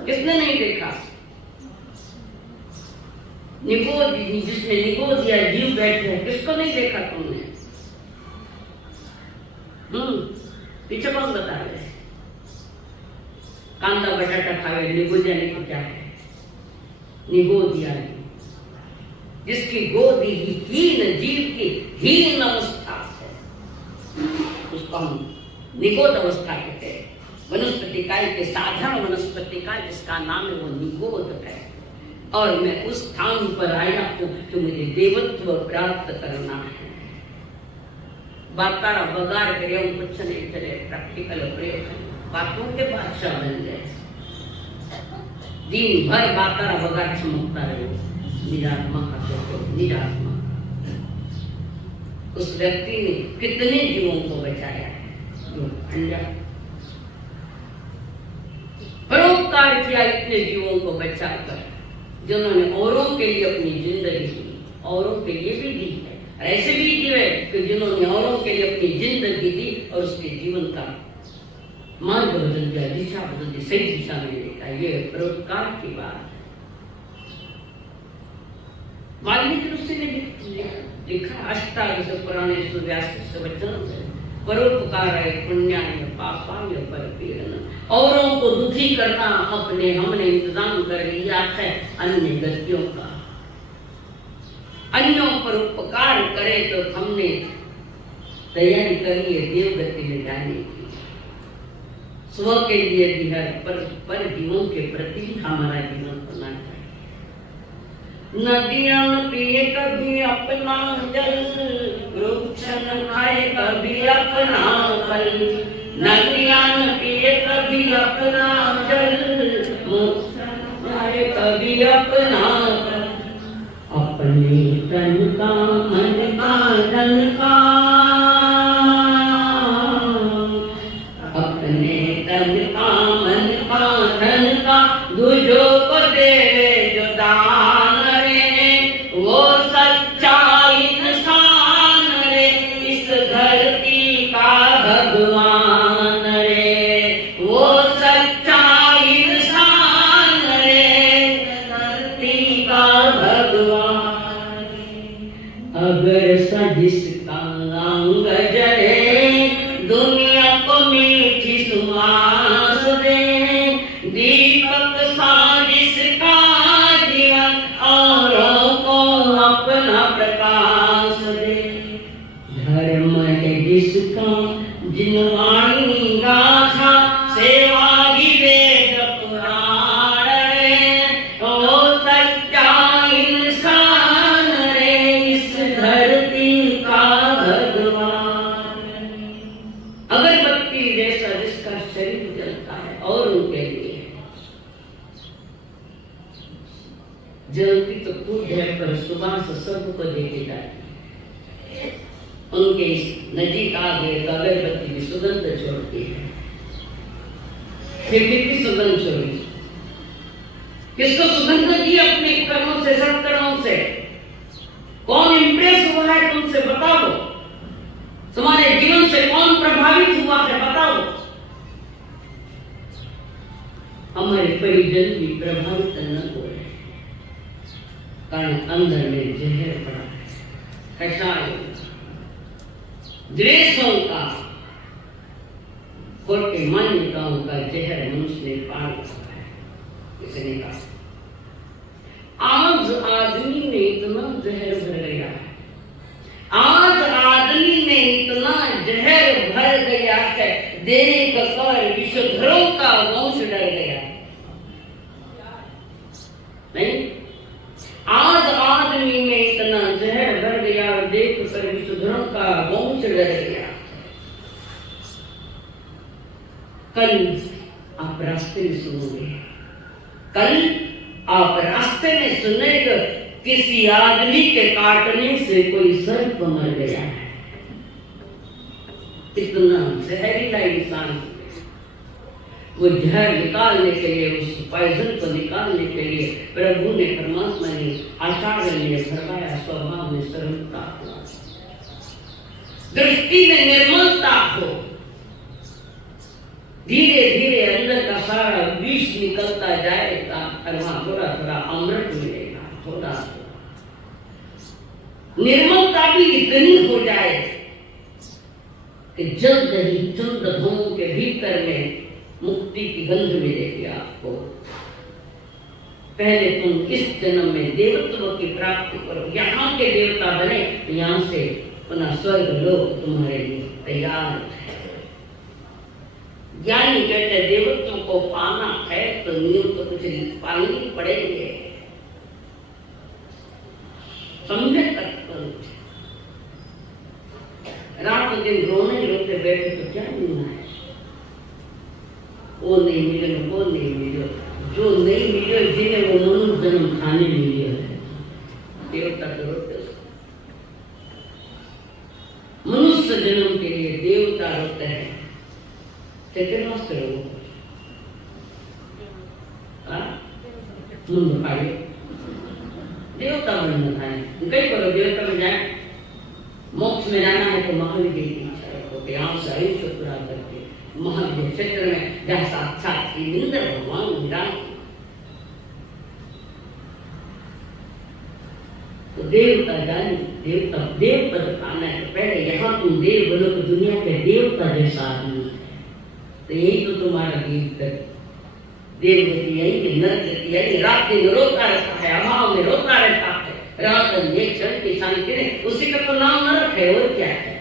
किसने नहीं देखा? निगोद, जिसने निगोद दिया जीव बैठे, किसको नहीं देखा तुमने? पीछे कौन बता रहे? कांदा बटाटा खावे, निगोद यानी तो क्या है? निगोद यानी जिसकी गोदी हीन जीव की हीन अवस्था है, उसको हम निगोद अवस्था कहते हैं। वनस्पति काल के साधारण वनस्पति काल जिसका नाम है वो निगोद है, और मैं उस स्थान पर आया हूं कि मुझे देवत्व प्राप्त करना है। बातारा बगाड़ करे कुछ नहीं चले, प्रैक्टिकल प्रयोग, बातों के बादशाह बन गए, दिन भर बातारा बगाड़ चमकता रहे, निरात्मा का सोचो, निरात्मा। उस व्यक्ति ने कितने जीवों को बचाया है, परोपकार किया इतने जीवों को बचाकर, जिन्होंने औरों के लिए अपनी जिंदगी दी, औरों के लिए भी दी है। ऐसे भी जीव है कि जिन्होंने औरों के लिए अपनी जिंदगी दी और उसके जीवन का मार्ग बदल दिया, दिशा बदल दी, सही दिशा में लेता। ये परोपकार की बात। वाल्मीकि ऋषि ने लिखा अष्टादश पुराणे व्यास वचन से परोपकाराय पुण्याय पापाय परपीड़न। औरों को दुखी करना अपने हमने इंतजाम कर लिया है अन्य गतियों का। अन्यों पर उपकार करे तो हमने तैयारी करी है देव गति में जाने की। स्व के लिए भी है पर जीवों के प्रति हमारा जीवन होना चाहिए। नदियां पिए कभी अपना जल, वृक्ष न खाए कभी अपना फल। नदियां पिए कभी अपना जल, वृक्ष न खाए कभी अपना फल। अपने तन का मन का धन का, अपने तन का मन का धन का दूजों को दे जो दान रे, वो सच्चा इंसान रे, इस धरती का भगवान रे। वो सच्चा इंसान रे, धरती का भगवान। अगर सजिसका अंग जले, दुनिया को मीठी सुवास दे। दीपक साजिसका जीवन, औरों को अपना प्रकाश दे। धर्म है जिसका जिनवाणी गाथा, सेवा ही वेद पुराण रे। ओ सच्चा इंसान रे, इस धरती का भगवान। अगरबत्ती जैसा जिसका शरीर जलता है और उनके लिए जलती तो खुद है पर सुबह से सबको देखे जाती है। उनके इस नजीक आ गए तो अगरबत्ती की सुगंध छोड़ती है। फिर कितनी सुगंध छोड़ी? किसको सुगंध दी? अपने कर्मों से, सत्कर्मों से। कौन इंप्रेस हुआ है तुमसे बताओ? तुम्हारे जीवन से कौन प्रभावित हुआ है बताओ? हमारे परिजन भी प्रभावित न हो रहे, कारण अंदर में जहर पड़ा है, कषाय, द्वेषों का, खोटी मान्यताओं का जहर मनुष्य ने पाल रखा है। किसने कहा? आज आदमी में इतना जहर भर गया है, आज आदमी में इतना जहर भर गया है, देख कर विषधरों का वंश डर गया। नहीं, आज आदमी में इतना जहर भर गया और देख कर विषधरों का वंश डर गया। कल आप रास्ते में सुनोगे, कल आप रास्ते में सुनेगा किसी आदमी के काटने से कोई सर्प मर गया है। इतना जहरीला इंसान। वो जहर निकालने के लिए, उस पॉइजन को निकालने के लिए प्रभु ने, परमात्मा ने, आचार्य ने भरवाया स्वभाव में सरलता हो, दृष्टि में निर्मलता हो। धीरे धीरे अंदर का सारा विष निकलता जाएगा और वहां थोड़ा थोड़ा अमृत मिलेगा। थोड़ा निर्मलता भी इतनी हो जाए कि जल्द ही चंद धों के भीतर में मुक्ति की गंध मिलेगी आपको। पहले तुम इस जन्म में देवत्व की प्राप्ति करो, यहाँ के देवता बने, यहाँ से पुनः स्वर्ग लोक तुम्हारे लिए तैयार है। ज्ञानी कहते देवत्व को पाना है तो नियम तो कुछ पालने पड़ेंगे। समझे तक रात दिन रोने रोते बैठे तो क्या मिलना है? वो नहीं मिले, वो नहीं मिले, जो नहीं मिले जिन्हें वो मनुष्य जन्म खाने मिले है। देवता तो रोते, मनुष्य जन्म के लिए देवता रोते हैं। चैतन्य मास्टर हो मुंड पाए देवता बनना था। कई करो देवता में जाए, मोक्ष में जाना है तो महावीर की इच्छा रखो, यहाँ से आयुष्य पूरा करके महावीर क्षेत्र में जहाँ साक्षात इंद्र भगवान विराज। तो देवता जानी, देवता देव पद पाना है तो पहले यहाँ तुम देव बनो तो दुनिया के देवता जैसा आदमी है। तो यही तो तुम्हारा गीत कर देवगति यही कि नरगति यही रात दिन रोता रहता है, अभाव में रोता रहता है, रात एक क्षण की शांति ने उसी का तो नाम नरक है और क्या है।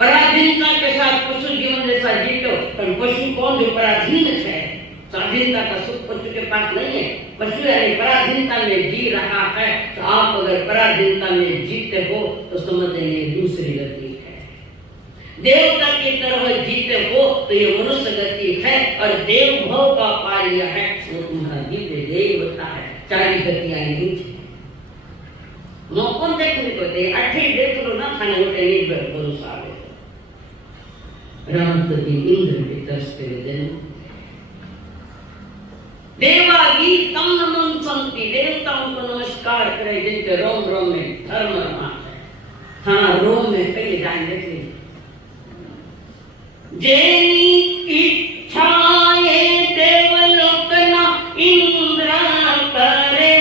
पराधीनता के साथ पशु जीवन जैसा जीतो, पर पशु कौन जो पराधीन है। स्वाधीनता का सुख पशु के पास नहीं है। पशु यानी पराधीनता में जी रहा है, तो आप अगर पराधीनता में जीते हो तो समझ लेंगे दूसरी गति है। देवता की तरह जीते हो तो ये मनुष्य गति है, और देव भाव का पा लिया है वो तुम्हारा दिव्य देवता है। चारी गतियां नहीं थी। मौकों देखने को दे अठी देख लो ना खाने को निर्भर भरोसा आवे। राम तो दिन इंद्र के तरसते दिन देवागीतम नमन संति, देवताओं को नमस्कार करे जिनके रोम रोम में धर्म रमा है। हाँ रोम में कई जान देख लीजिए। जेनी इच्छाए देवलोक ना इंद्र करे,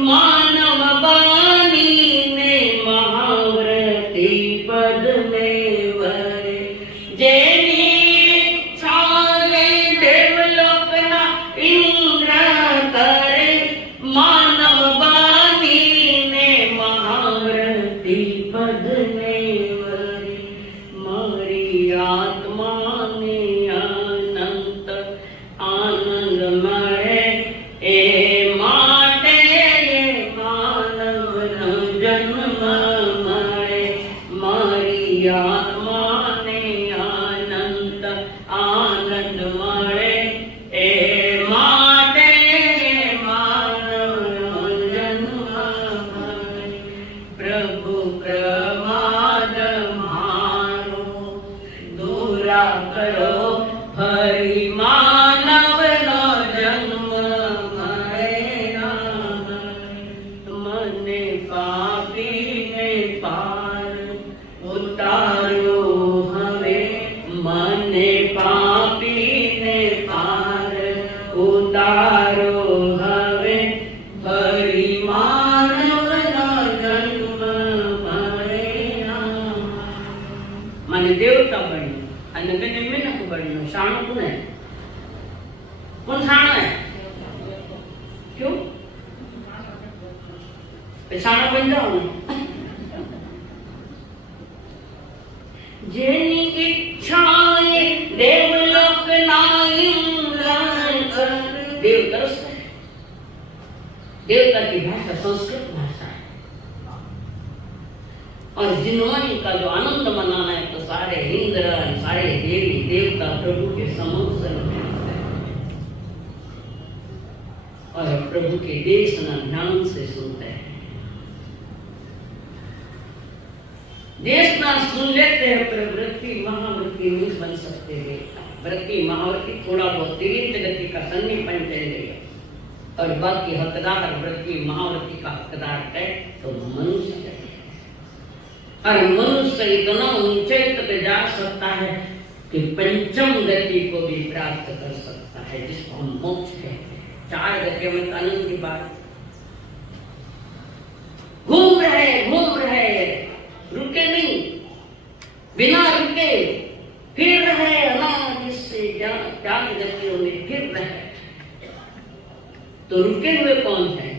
मानव बानी ने महाव्रती पद में वरे। जेनी इच्छाए देवलोक ना इंद्र करे, मानव बानी ने महाव्रती पद में वरे। मारी आत्मा ने अनंत आनंद मरे, ए माटे ये मानव न जन्म मरे। मारी आत्मा ने अनंत आनंद मरे, ए माटे ये मानव न जन्म मरे। प्रभु प्रमाद मारो दूरा करो, हरि मानव नो जन्म मरे राम। मने पापी ने पार उतारो हवे, मने पापी ने पार उतारो हवे। हरि मानव नो जन्म मरे राम। माने देवता बनी અને તેને મેનક બન્યો શાણો કોણ है? कौन शाणो है? क्यों? शाणो बन जाओ ना। जेनी इच्छाए देवलोक ना इंद्र करे। देव तरसता है। देवता की भाषा संस्कृत भाषा है, और जिन्होंने का जो आनंद मनाना है तो सारे इंद्र सारे देवी देवता प्रभु के समक्ष और प्रभु के देशना ध्यान से सुनते हैं। देशना सुन लेते हैं पर वृत्ति महावृत्ति नहीं बन सकते हैं। वृत्ति महावृत्ति थोड़ा बहुत तीव्र गति का सन्निपन चल गई, और बाकी हकदार वृत्ति महावृत्ति का हकदार है तो मनुष्य है। और मनुष्य इतना ऊंचे तक जा सकता है कि पंचम गति को भी प्राप्त कर सकता है, जिसको हम मोक्ष कहते हैं। चार गतियों में आनंद की बात। घूम रहे रुके नहीं, बिना रुके फिर रहे अनादि से चार गतियों में फिर रहे। तो रुके हुए कौन है?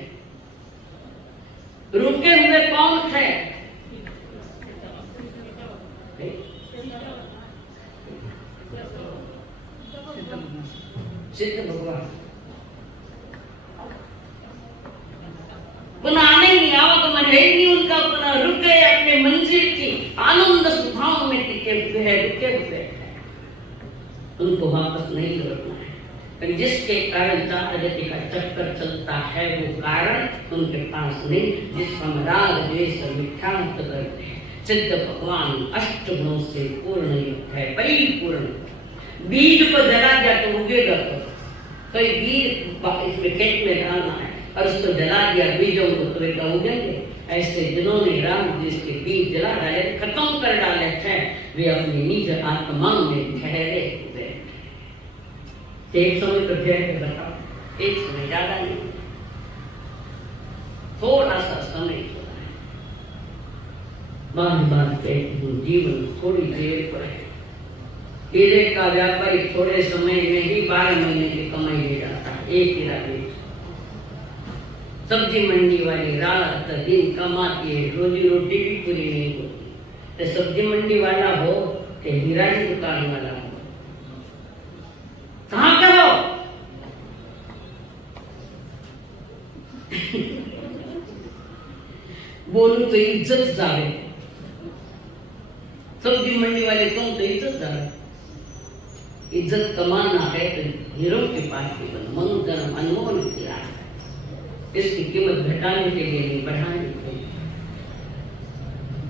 रुके हुए कौन है? सिद्ध भगवान। पुनः आने नहीं आवागमन है नहीं उनका, पुनः रुक गए अपने मंजिल की आनंद सुधाओं में टिके हुए हैं, रुके हुए हैं। उनको वापस नहीं लौटना है। पर जिसके कारण चार गति का चक्कर चलता है वो कारण उनके पास नहीं, जिसको हम राग द्वेष मिथ्यात्व करते हैं। सिद्ध भगवान अष्टगुणों से पूर्ण युक्त है, परिपूर्ण। बीज को जला दिया तो उगेगा कोई बीज इसमें खेत में डालना है और उसको जला दिया बीजों को तो वे उगेंगे। ऐसे जिन्होंने राग द्वेष के बीज जला डाले, खत्म कर डाले हैं, वे अपनी निज आत्मा में ठहरे हुए। एक समय तो ठहर के बताओ, एक समय ज्यादा नहीं, थोड़ा सा समय थोड़ा है। बार बार कहती हूँ, जीवन थोड़ी देर पर है। हीरे का व्यापारी थोड़े समय में ही 12 महीने की कमाई ले जाता है, एक हीरा बेच। सब्जी मंडी वाली रात दिन कमाती है, रोजी रोटी भी पूरी नहीं होती। तो सब्जी मंडी वाला हो कि हीरा की दुकान वाला हो, कहाँ का हो? बोलू तो इज्जत जावे, सब्जी मंडी वाले कौन तो इज्जत जावे। इज्जत कमाना है तो हीरो के पास भी बनो। मनोधर्म अनमोल किया है, इसकी कीमत घटाने के लिए नहीं, बढ़ाने के लिए।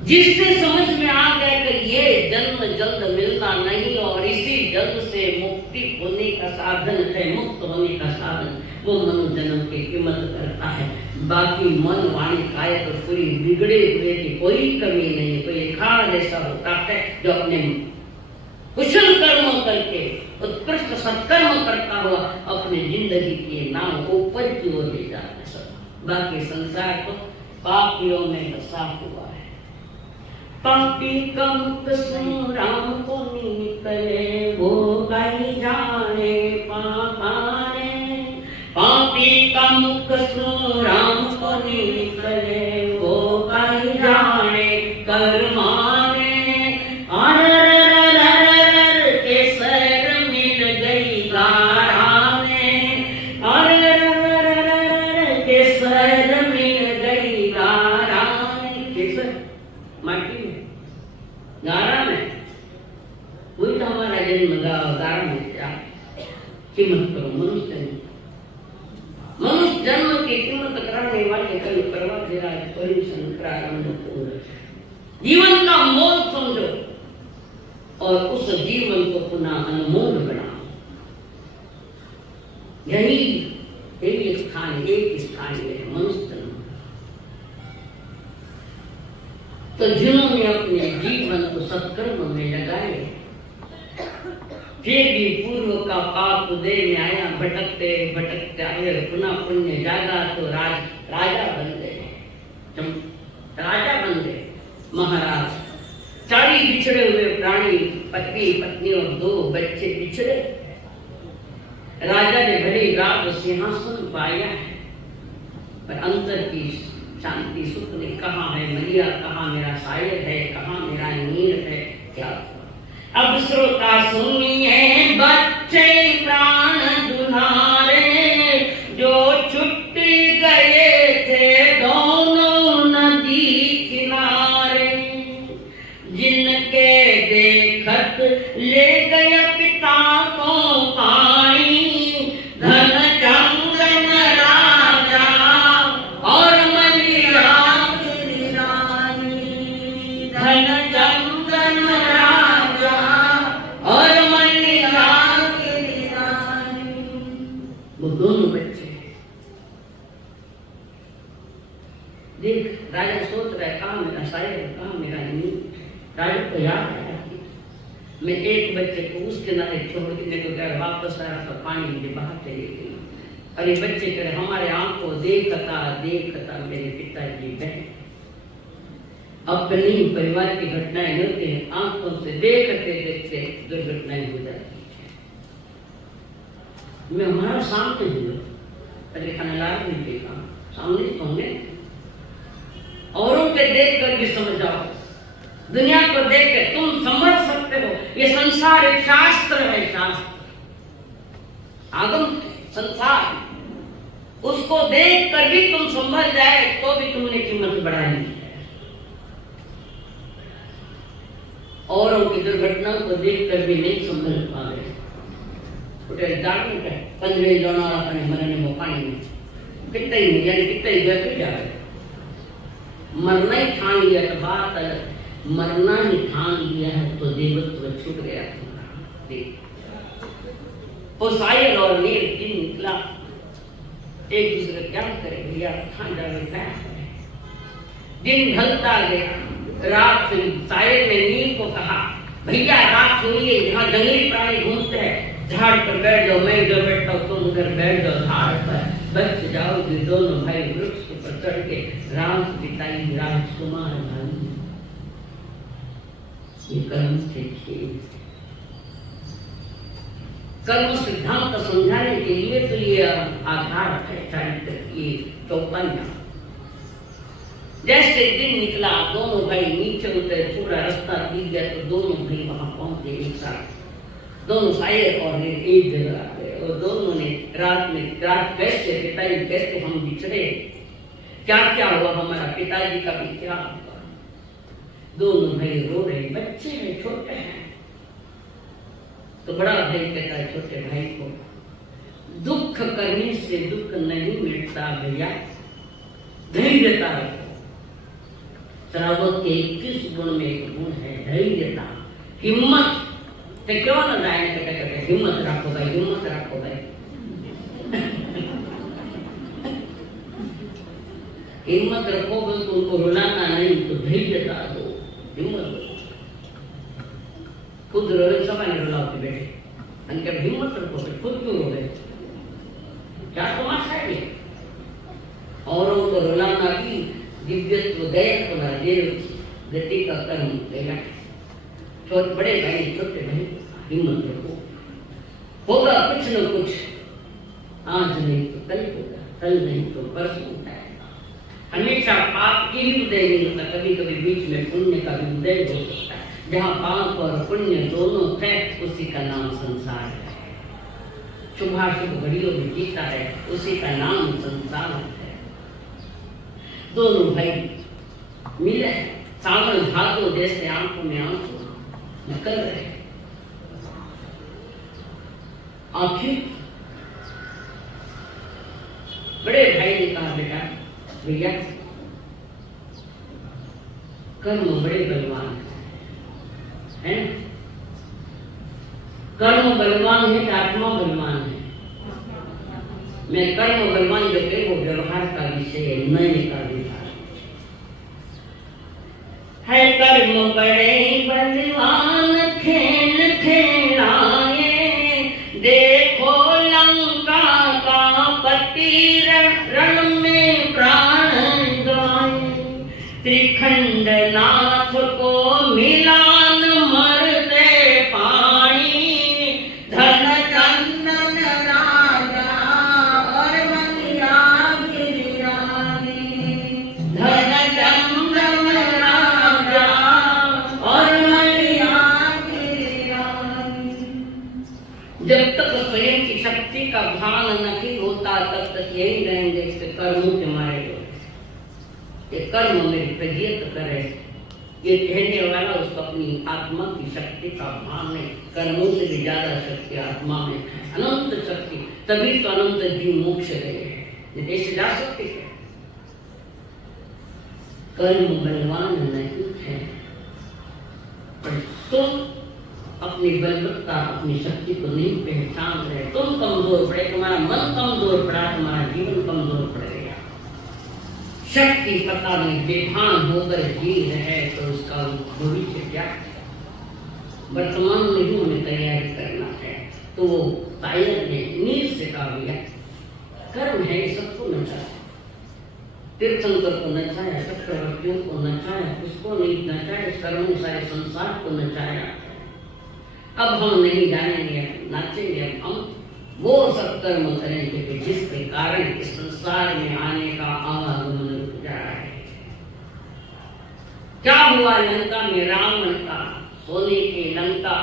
जिससे समझ में आ गया कि ये जन्म जल्द मिलना नहीं और इसी जल्द से मुक्ति होने का साधन है, मुक्त होने का साधन, वो मनोजन्म की कीमत करता है। बाकी मन वाणी काया तो पूरी बिगड़े हुए की कोई कमी नहीं। कोई खान ऐसा होता है जो अपने कुशल कर्म करके उत्कृष्ट सत्कर्म करता हुआ अपनी जिंदगी के नाम ऊपर की ओर ले जाता है। बाकी संसार को पापियों में बसा हुआ है। पापी का मुख सुन राम को निकले, वो कहीं जाने पापाने। पापी का मुख सुन राम को निकले, वो कहीं जाने कर्माने। कीमत करो मनुष्य जन्म। मनुष्य जन्म की कीमत कराने वाले कल करवा दे रहा है परिश्रम प्रारंभ पूर्ण। जीवन का मोल समझो और उस जीवन को पुनः अनमोल बनाओ। यही एक स्थान है मनुष्य जन्म। तो जिन्होंने अपने जीवन को सत्कर्म में लगाए, फिर भी पूर्व का पाप उदय में आया, भटकते भटकते आए, पुनः पुण्य जागा तो राजा बन गए। राजा बन गए महाराज। 4 बिछड़े हुए प्राणी, पति पत्नी और 2 बच्चे बिछड़े। राजा ने भली रात सिंहासन पाया है, पर अंतर की शांति सुख ने कहाँ है मलिया, कहाँ मेरा शायर है, कहाँ मेरा नीर है, क्या। अब श्रोता सुनिए बच्चे प्राण दुलारे, जो छुट गए थे दोनों नदी किनारे। जिनके देखत ले गया पिता को पानी, धन चंदन राजा और मलिया की रानी। धन चंदन राजा और मलिया की रानी। वो दोनों बच्चे देख, राजा सोच रहा है कहाँ मेरा शायर, कहाँ मेरा नीर। राजा को याद आया मैं एक बच्चे को उस किनारे छोड़ के मेरे घर वापस आया तो पानी मुझे बाहर चले गई। और ये बच्चे कह रहे हमारे आंख को देखता देखता मेरे पिताजी बहन। अपनी परिवार की घटनाएं होती हैं, आंखों से देखते देखते दुर्घटनाएं हो जाती है। मैं हमारा सामने हूँ, पहले खाना लाल नहीं देखा, सामने होंगे। औरों के देख कर भी समझ जाओ, दुनिया को देख के तुम समझ सकते हो। ये संसार एक शास्त्र है, शास्त्र आगम संसार, उसको देख कर भी तुम समझ जाए तो भी तुमने कीमत बढ़ाई है। औरों की दुर्घटनाओं को देख कर भी नहीं समझ पा रहे। पंद्रह जन अपने मरने में पानी में कितने ही यानी कितने ही गए जा रहे। मरना ही ठान लिया तो बात अलग, मरना ही ठान लिया है तो देवत्व छूट गया तुम्हारा। वो शायर और नीर दिन निकला, एक दूसरे क्या करे भैया, कहाँ जावे क्या करे। दिन ढलता गया, रात शायर ने नीर को कहा भैया रात हुई है, यहाँ जंगली प्राणी घूमते हैं, झाड़ पर बैठ जाओ, मैं इधर बैठता हूँ, तुम उधर बैठ जाओ झाड़ पर, बच जाओगे। दोनों भाई वृक्ष पर चढ़ के रात बिताई रात कुमार भाई। ये कर्म से खेल। कर्म सिद्धांत को समझाने के लिए तो ये आधार है चारित्र की चौपाइयां। जैसे दिन निकला, दोनों भाई नीचे उतरे, पूरा रास्ता दिख गया तो दोनों भाई वहां पहुंचे एक साथ। दोनों शायर और एक जगह आ गए और दोनों ने रात कैसे पिताजी कैसे हम बिछड़े, क्या क्या हुआ, हमारा पिताजी का भी क्या हुआ। दोनों भाई रो रहे, बच्चे हैं, छोटे हैं। तो बड़ा भाई कहता है छोटे भाई को, दुख करने से दुख नहीं मिटता भैया, धैर्यता रखो। श्रावक के 21 गुण में एक गुण है धैर्यता, हिम्मत। तो क्यों ना जाए, कहते हिम्मत रखो भाई, हिम्मत रखो भाई। हिम्मत रखोगे तो उनको रुलाना नहीं, तो धैर्यता दो, हिम्मत दो। खुद रोए समय नहीं रुलाते बैठे, अनके हिम्मत रखो, खुद क्यों रो गए, क्या तमाशा है ये। औरों को रुलाना भी दिव्यत्व गया, तुम्हारा देव गति का कर्म गया। छोटे बड़े भाई छोटे भाई हिम्मत रखो, होगा कुछ न कुछ, आज नहीं तो कल होगा, कल नहीं तो परसों उठाएगा। हमेशा पाप की भी उदय नहीं होता, कभी कभी बीच में पुण्य का भी उदय हो सकता है। जहाँ पाप और पुण्य दोनों थे उसी का नाम संसार है। शुभाशुभ घड़ियों में जीता है, उसी का नाम संसार है। दोनों भाई मिले, सावन भादो जैसे आंखों में आंसू निकल रहे। आखिर बड़े भाई ने कहा, बेटा भैया कर्म बड़े बलवान है, कर्म बलवान है कि आत्मा बलवान है। मैं कर्म बलवान जो है वो व्यवहार का विषय है, नए का विचार है। कर्म बड़े बलवान खेल खेलाए, देखो लंका का पति रण में प्राण गाए। त्रिखंड नाथ को मिलान मरते पानी, धन चंदन राजा और मनिया गिरिरानी। धन चंदन राजा और मनिया गिरिरानी। जब तक स्वयं की शक्ति का भान नहीं होता तब तक यही रहेंगे कि कर्मों के मारे लोग, ये कर्म मेरी प्रजियत करे, ये कहने वाला उसको अपनी आत्मा की शक्ति का भान नहीं। कर्मों से भी ज्यादा शक्ति आत्मा में, अनंत शक्ति, तभी तो अनंत जीव मोक्ष गए हैं, देश जा सकते हैं। कर्म बलवान नहीं है, पर तुम अपनी बलवत्ता अपनी शक्ति को नहीं पहचान रहे, तुम कमजोर पड़े, तुम्हारा मन कमजोर पड़ा, तुम्हारा जीवन कमजोर पड़ गया। शक्ति पता नहीं, बेभान होकर जी रहे तो उसका भविष्य क्या है। वर्तमान में ही हमें तैयारी करना है। तो वो शायर ने नीर से कहा, भैया कर्म है, सबको नचाया, तीर्थंकर को नचाया, चक्रवर्तियों को नचाया, किसको नहीं नचाया, इस कर्म ने सारे संसार को नचाया। अब हम नहीं जानेंगे, नाचेंगे, अब हम वो सब कर्म करेंगे कि जिसके कारण इस संसार में आने का आवागमन रुक जा रहा है। क्या हुआ लंका में रावण का, सोने की लंका,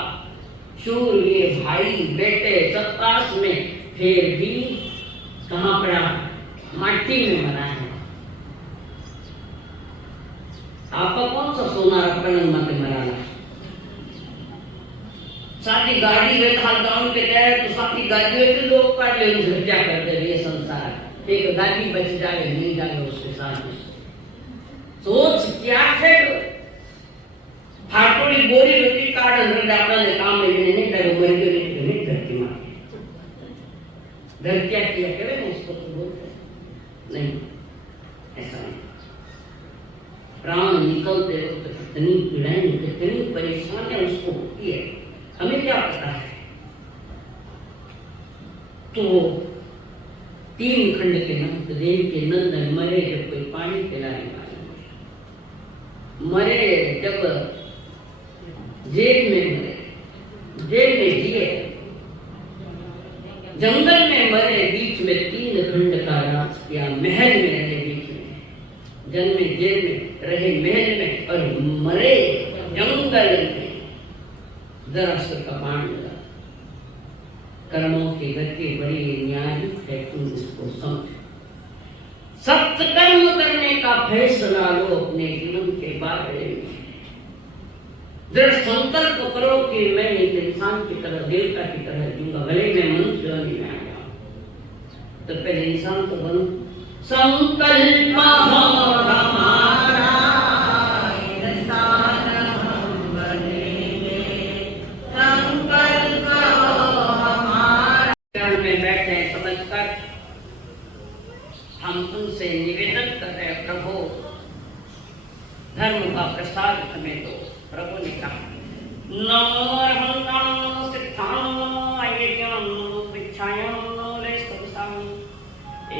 शूर्य भाई बेटे 27 में, फिर भी कहाँ पड़ा, माटी में मरा है। आपका कौन सा सोना रखने मत मराना। साथी गाड़ी में खानदान के तहत तो साथी गाड़ियों के लोग काट ले झगड़ा करते रहे संसार। एक गाड़ी बच जाए नहीं जाए उसके साथ सोच क्या है। फाटोड़ी बोरी रोटी काट अंदर जाता है काम में नहीं करे मर के नहीं धरती मां घर क्या किया करे ना उसको तो बोलते नहीं, ऐसा नहीं। प्राण निकलते वक्त कितनी पीड़ाएं कितनी परेशानियां उसको होती है, हमें क्या पता है। तो 3 खंड के नंद देव के नंदन मरे जब कोई पानी पिलाने वाले मरे, जब जेल में मरे, जेल में जिए, जंगल में मरे, बीच में 3 खंड का राज किया, महल में रहे, बीच में जन्मे जेल में रहे, महल में, और मरे जंगल में। जरा सा कपान लगा। कर्मों की गति बड़ी न्यायिक है, तुम इसको समझ। सत्य कर्म करने का फैसला लो अपने जीवन के बारे में। दृढ़ संकल्प करो कि मैं एक इंसान की तरह, देवता की तरह जीऊंगा, भले मैं मनुष्य नहीं में आ जाऊं। तो पहले इंसान तो बनो। संकल्प हमारा इंसान हम बनेंगे, संकल्प हमारा। चरण में बैठे समझकर हम तुमसे निवेदन कर रहे हैं, प्रभु धर्म का प्रसाद हमें दो। प्रभु ने कहा, नमो अरहंतां सिद्धां आयज्ञां विच्छायां लेस्तुसामि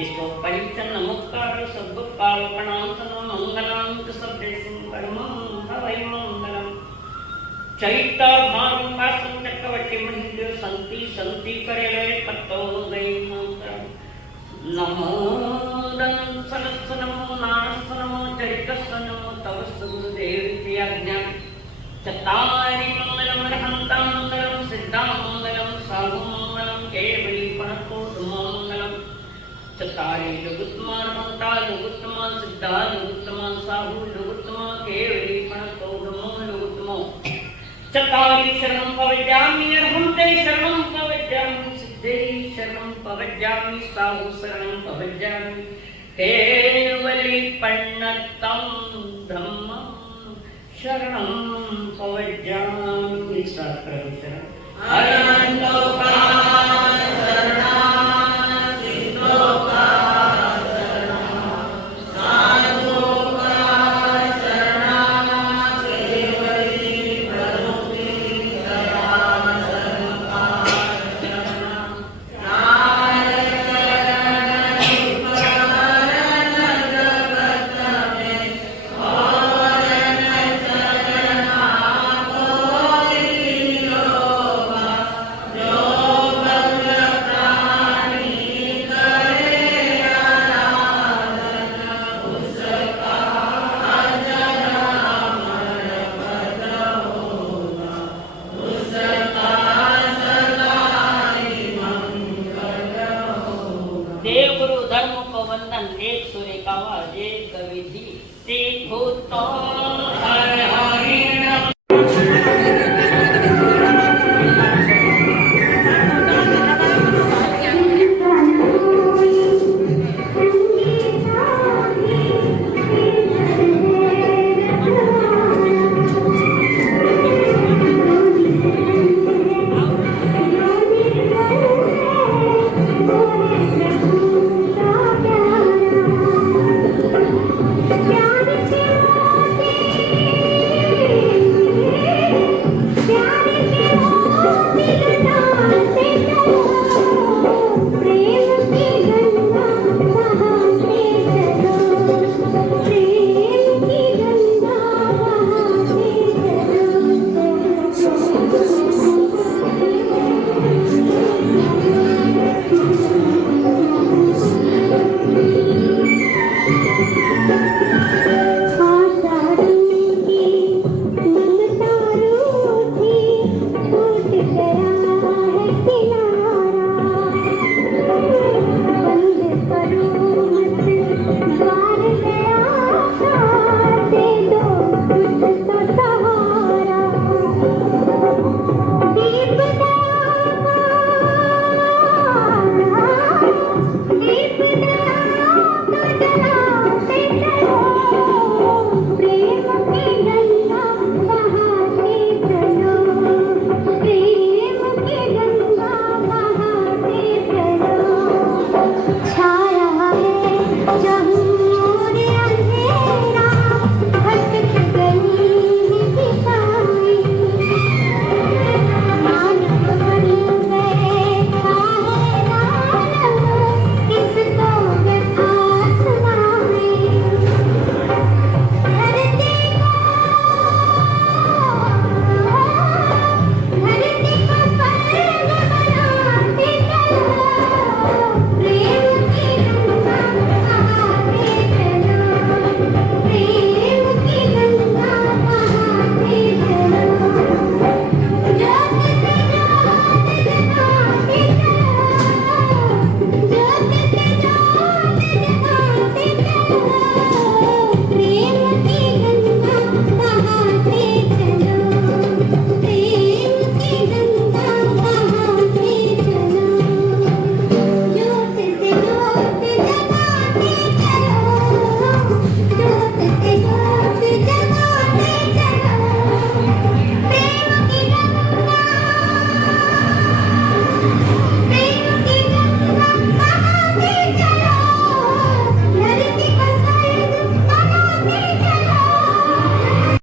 एषो पंचन मुक्तार सद्दुःखावपणासनं मंगलां सब्देशं परमं भवै मंगलम् चैता भानुं वासं चक्रवर्ती महिन्द्र संति संति करेले पत्तो गई मंत्रम् नमो दं सरस्व नमो नारस्व नमो चरितस्व नमो तवस्व गुरुदेव की आज्ञा चत्तारि मंगलम अरहंतां मंगलम सिद्धां मंगलम साहु मंगलम केवली पणकोट मंगलम चत्तारि लघुत्तमा अरहंता लघुत्तमा सिद्धा लघुत्तमा साहु लघुत्तमा केवली पणकोट लघुत्तमो चत्तारि शरणं पवज्यामि अरहंते शरणं पवज्यामि सिद्धे शरणं पवज्यामि साहु शरणं पवज्यामि केवली पणतं धम्मं शरणं पवज्यामि शरणं अनंतोपा एक सूर्य का वाजे कवि जी ते भूतों